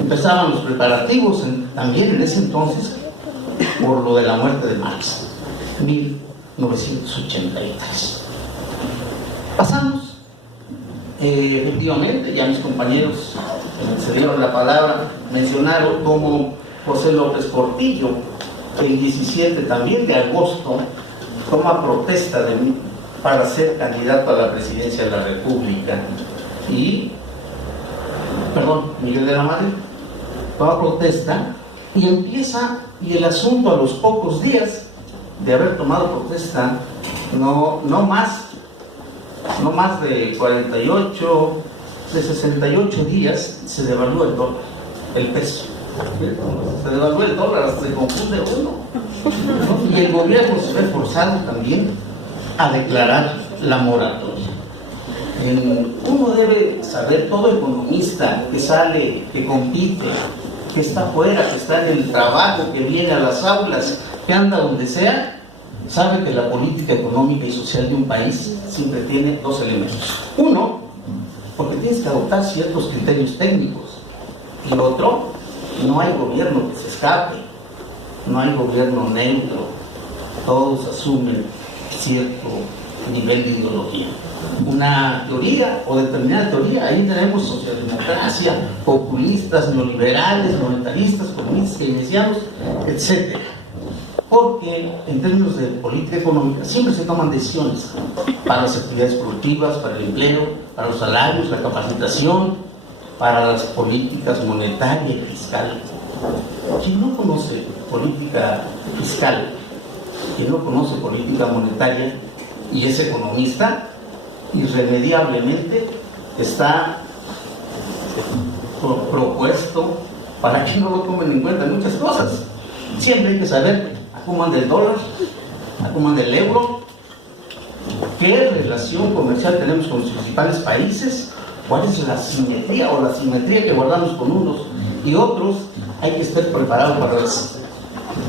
Empezaban los preparativos también en ese entonces por lo de la muerte de Marx, 1983. Pasamos, efectivamente, ya mis compañeros que me cedieron la palabra mencionaron como José López Portillo, el 17 también de agosto, toma protesta de mí para ser candidato a la presidencia de la República. Miguel de la Madrid toma protesta y empieza, y el asunto a los pocos días de haber tomado protesta, no más de 48, de 68 días, se devalúa el dólar, el peso. Se devalúa el dólar, se confunde uno, ¿no? Y el gobierno se ve forzado también a declarar la moratoria. Uno debe saber, todo economista que sale, que compite, que está afuera, que está en el trabajo, que viene a las aulas, que anda donde sea, sabe que la política económica y social de un país siempre tiene dos elementos. Uno, porque tienes que adoptar ciertos criterios técnicos. Y otro, no hay gobierno que se escape, no hay gobierno neutro, todos asumen cierto nivel de ideología. Una teoría o determinada teoría, ahí tenemos socialdemocracia, populistas, neoliberales, monetaristas, comunistas, keynesianos, etc. Porque en términos de política económica siempre se toman decisiones para las actividades productivas, para el empleo, para los salarios, la capacitación, para las políticas monetaria y fiscal. Quien no conoce política fiscal, quien no conoce política monetaria y es economista, irremediablemente está propuesto para que no lo tomen en cuenta en muchas cosas. Siempre hay que saber a cómo anda el dólar, a cómo anda el euro, qué relación comercial tenemos con los principales países, cuál es la simetría o la asimetría que guardamos con unos y otros. Hay que estar preparado para las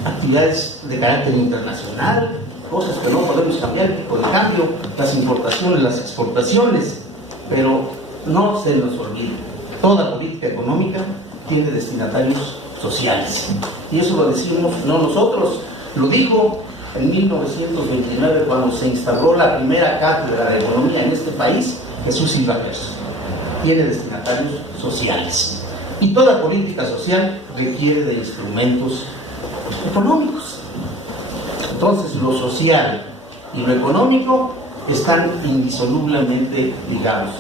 actividades de carácter internacional, cosas que no podemos cambiar, el tipo de cambio, las importaciones, las exportaciones, pero no se nos olvide, toda política económica tiene destinatarios sociales. Y eso lo decimos no nosotros, lo dijo en 1929 cuando se instauró la primera cátedra de economía en este país, Jesús Silva Gerson. Tiene destinatarios sociales. Y toda política social requiere de instrumentos económicos. Entonces, lo social y lo económico están indisolublemente ligados.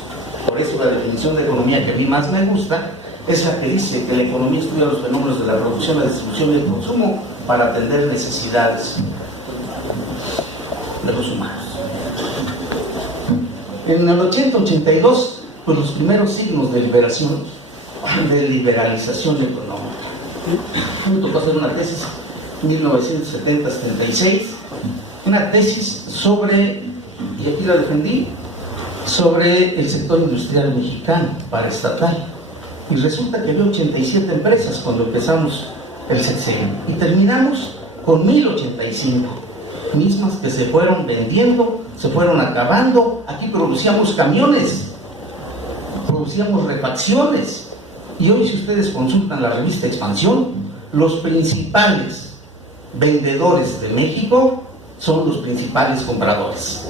Por eso la definición de economía que a mí más me gusta es la que dice que la economía estudia los fenómenos de la producción, la distribución y el consumo para atender necesidades de los humanos. En el 80-82, pues los primeros signos de liberalización económica. Me tocó hacer una tesis 1970-76, una tesis sobre, y aquí la defendí, sobre el sector industrial mexicano paraestatal. Y resulta que había 87 empresas cuando empezamos el sexenio. Y terminamos con 1085, mismas que se fueron vendiendo, se fueron acabando. Aquí producíamos camiones, producíamos refacciones. Y hoy, si ustedes consultan la revista Expansión, los principales vendedores de México son los principales compradores.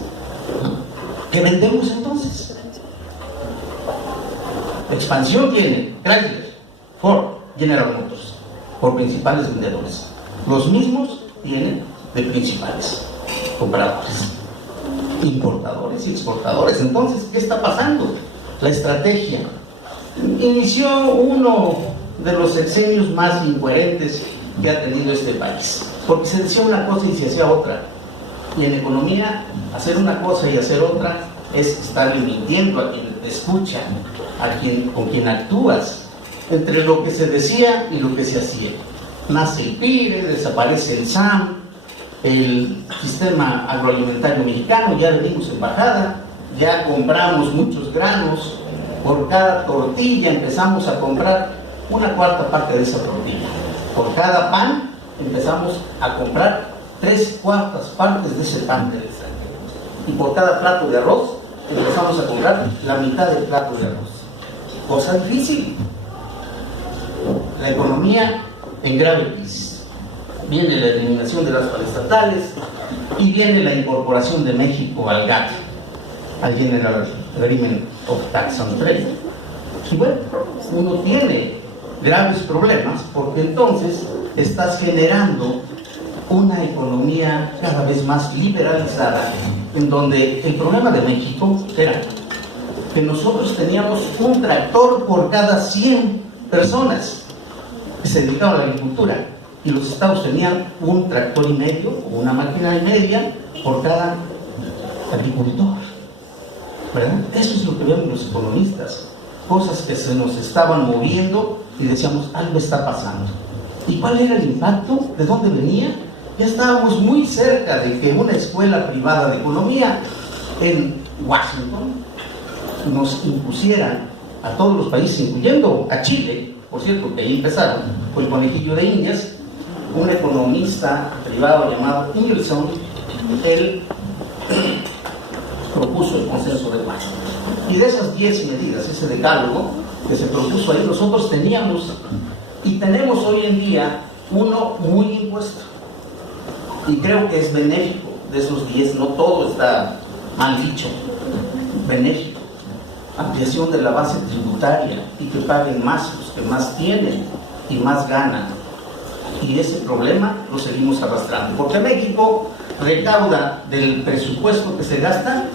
¿Qué vendemos entonces? Expansión tiene Chrysler, Ford, General Motors por principales vendedores. Los mismos tienen de principales compradores, importadores y exportadores. Entonces, ¿qué está pasando? La estrategia inició uno de los sexenios más incoherentes que ha tenido este país, porque se decía una cosa y se hacía otra. Y en economía, hacer una cosa y hacer otra es estarle mintiendo a quien te escucha, con quien actúas, entre lo que se decía y lo que se hacía. Nace el PIRE, desaparece el SAM, el sistema agroalimentario mexicano, ya le dimos en bajada, ya compramos muchos granos, por cada tortilla empezamos a comprar una cuarta parte de esa tortilla. Por cada pan empezamos a comprar 3/4 partes de ese pan del extranjero. Y por cada plato de arroz empezamos a comprar la mitad del plato de arroz. Cosa difícil. La economía en grave crisis. Viene la eliminación de las paraestatales y viene la incorporación de México al GATT, al General Agreement of Tax on Trade. Y bueno, uno tiene graves problemas porque entonces estás generando una economía cada vez más liberalizada, en donde el problema de México era que nosotros teníamos un tractor por cada 100 personas que se dedicaban a la agricultura, y los estados tenían un tractor y medio o una máquina y media por cada agricultor, ¿verdad? Eso es lo que vemos los economistas, cosas que se nos estaban moviendo y decíamos, algo está pasando. ¿Y cuál era el impacto? ¿De dónde venía? Ya estábamos muy cerca de que una escuela privada de economía en Washington nos impusieran a todos los países, incluyendo a Chile, por cierto, que ahí empezaron, fue el conejillo de Indias, un economista privado llamado Ingersoll, él propuso el consenso de Washington. Y de esas 10 medidas, ese decálogo que se propuso ahí, nosotros teníamos y tenemos hoy en día uno muy impuesto. Y creo que es benéfico de esos 10, no todo está mal dicho, benéfico. Ampliación de la base tributaria y que paguen más los que más tienen y más ganan. Y ese problema lo seguimos arrastrando, porque México recauda del presupuesto que se gasta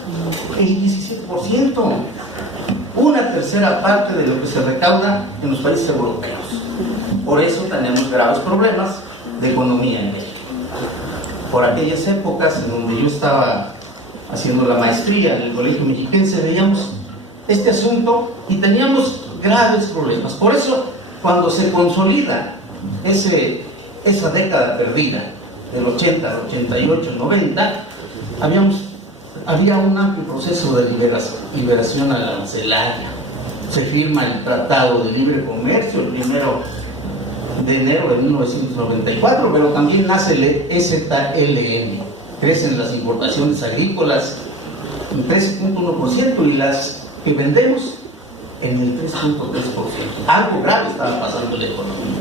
el 17%, una tercera parte de lo que se recauda en los países europeos. Por eso tenemos graves problemas de economía en México. Por aquellas épocas en donde yo estaba haciendo la maestría en el Colegio Mexiquense, veíamos este asunto y teníamos graves problemas. Por eso, cuando se consolida esa década perdida, del 80, 88, 90, había un amplio proceso de liberación arancelaria. Se firma el Tratado de Libre Comercio el 1 de enero de 1994, pero también nace el EZLN. Crecen las importaciones agrícolas en 13.1% y las que vendemos en el 3.3%. Algo grave estaba pasando en la economía.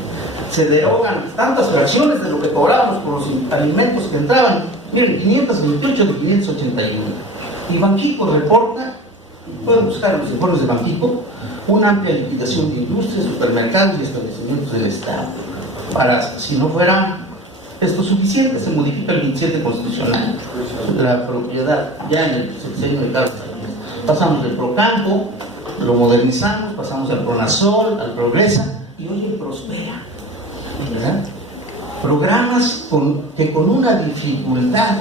Se derogan tantas fracciones de lo que cobrábamos por los alimentos que entraban. Miren, 528 de 581. Y Banxico reporta, pueden buscar los informes de Banxico, una amplia liquidación de industrias, supermercados y establecimientos del Estado. Para, si no fuera esto suficiente, se modifica el 27 constitucional, la propiedad, ya en el sexenio de Carlos Salinas. Pasamos del Procampo, lo modernizamos, pasamos al Pronasol, al Progresa, y hoy el Prospera, ¿verdad? Programas que con una dificultad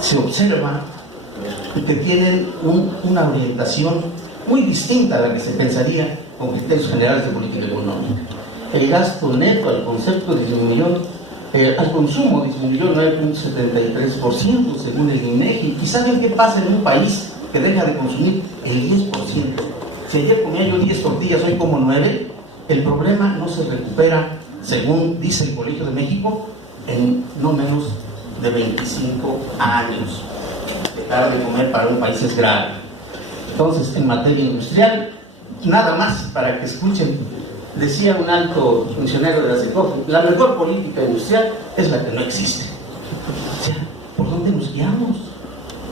se observan que tienen una orientación muy distinta a la que se pensaría con criterios generales de política económica. El gasto neto al concepto disminuyó, al consumo disminuyó 9.73% según el INEGI. ¿Y saben qué pasa en un país que deja de consumir el 10%? Si ayer comía yo 10 tortillas, hoy como 9, el problema no se recupera, según dice el Colegio de México, en no menos de 25 años. Dejar de comer para un país es grave. Entonces, en materia industrial, nada más para que escuchen, decía un alto funcionario de la SECOF, la mejor política industrial es la que no existe. O sea, ¿por dónde nos guiamos?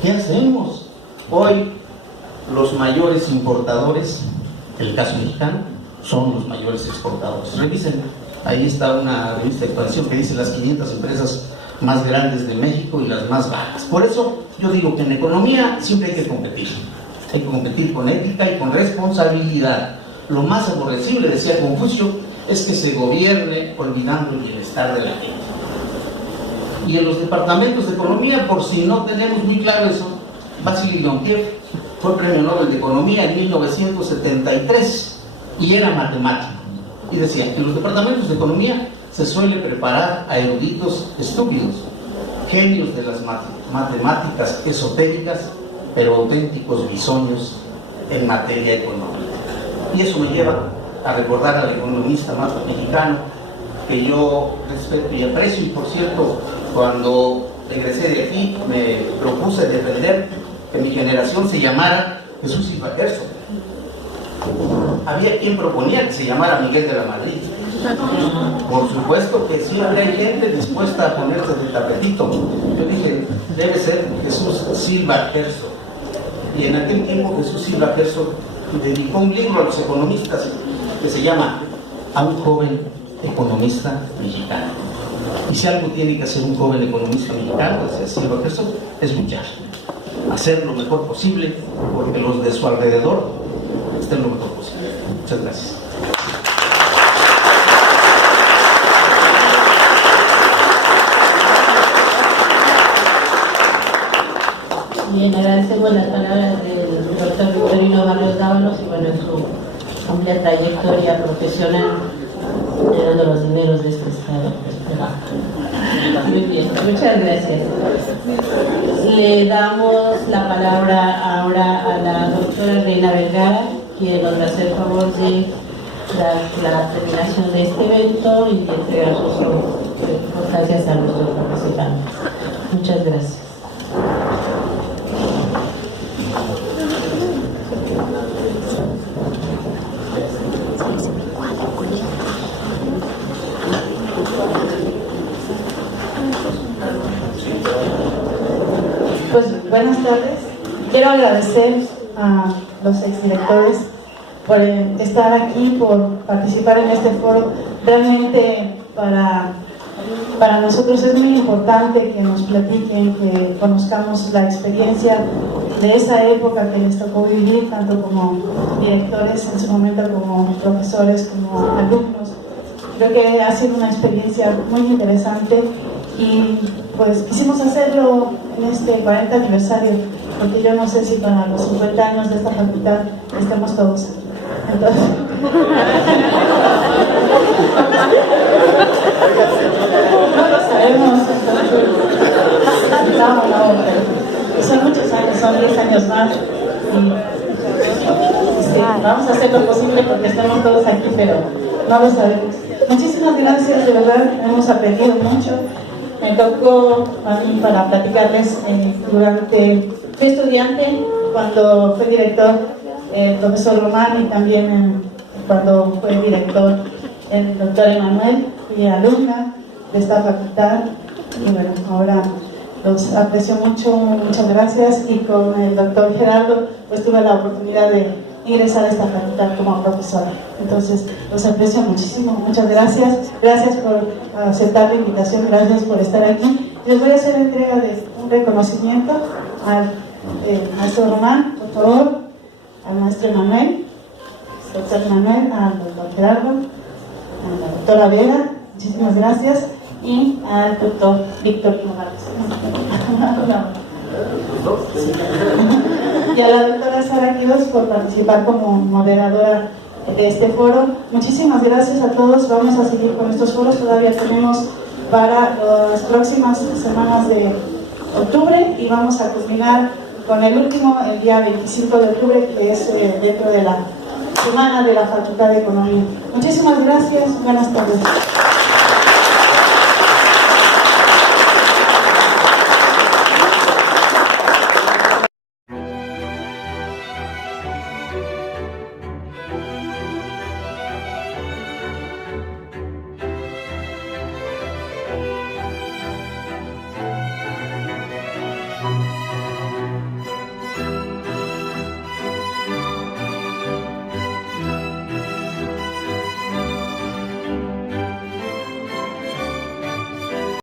¿Qué hacemos? Hoy, los mayores importadores, el caso mexicano, son los mayores exportadores. Revisen, ahí está una revista de expansión que dice las 500 empresas más grandes de México y las más bajas. Por eso yo digo que en economía siempre hay que competir. Hay que competir con ética y con responsabilidad. Lo más aborrecible, decía Confucio, es que se gobierne olvidando el bienestar de la gente. Y en los departamentos de economía, por si no tenemos muy claro eso, Vasily Leontiev fue premio Nobel de Economía en 1973 y era matemático. Y decía, en los departamentos de economía se suele preparar a eruditos estúpidos, genios de las matemáticas esotéricas, pero auténticos bisoños en materia económica. Y eso me lleva a recordar al economista más mexicano, que yo respeto y aprecio. Y por cierto, cuando egresé de aquí me propuse defender que mi generación se llamara Jesús Silva Gerso. Había quien proponía que se llamara Miguel de la Madrid. Por supuesto que siempre hay gente dispuesta a ponerse de tapetito. Yo dije, debe ser Jesús Silva Gerso. Y en aquel tiempo Jesús Silva Gerso dedicó un libro a los economistas que se llama A un joven economista mexicano. Y si algo tiene que hacer un joven economista mexicano, decía Silva Gerso, es luchar, hacer lo mejor posible porque los de su alrededor estén lo mejor posible. Muchas gracias. Bien, agradecemos las palabras del doctor Victorino Barrios Dávalos y bueno, su amplia trayectoria profesional generando los dineros de este estado. Muy bien, muchas gracias. Le damos la palabra ahora a la doctora Reina Vergara, quien nos va a hacer favor de la terminación de este evento y de entregar sus importancias a nuestros representantes. Muchas gracias. Pues buenas tardes. Quiero agradecer a los exdirectores por estar aquí, por participar en este foro. Realmente para nosotros es muy importante que nos platiquen, que conozcamos la experiencia de esa época que les tocó vivir, tanto como directores en su momento, como profesores, como alumnos. Creo que ha sido una experiencia muy interesante y pues quisimos hacerlo en este 40 aniversario, porque yo no sé si para los 50 años de esta facultad estemos todos aquí. Entonces, no lo sabemos, no, pero son muchos años, son 10 años más y vamos a hacer lo posible porque estemos todos aquí, pero no lo sabemos. Muchísimas gracias, de verdad, hemos aprendido mucho. Me tocó a mí para platicarles fui estudiante cuando fue director el profesor Román y también cuando fue director el doctor Emanuel, fui alumna de esta facultad y bueno, ahora los aprecio mucho, muchas gracias, y con el doctor Gerardo pues tuve la oportunidad de ingresar a esta facultad como profesora. Entonces, los aprecio muchísimo, muchas gracias. Gracias por aceptar la invitación, gracias por estar aquí. Les voy a hacer entrega de un reconocimiento al maestro Román, por favor, al maestro Manuel, doctor Manuel, al doctor Gerardo, a la doctora Vera, muchísimas gracias, y al doctor Víctor Morales. Y a la doctora Sara Quiroz por participar como moderadora de este foro. Muchísimas gracias a todos. Vamos a seguir con estos foros. Todavía tenemos para las próximas semanas de octubre y vamos a culminar con el último el día 25 de octubre, que es dentro de la semana de la Facultad de Economía. Muchísimas gracias. Buenas tardes.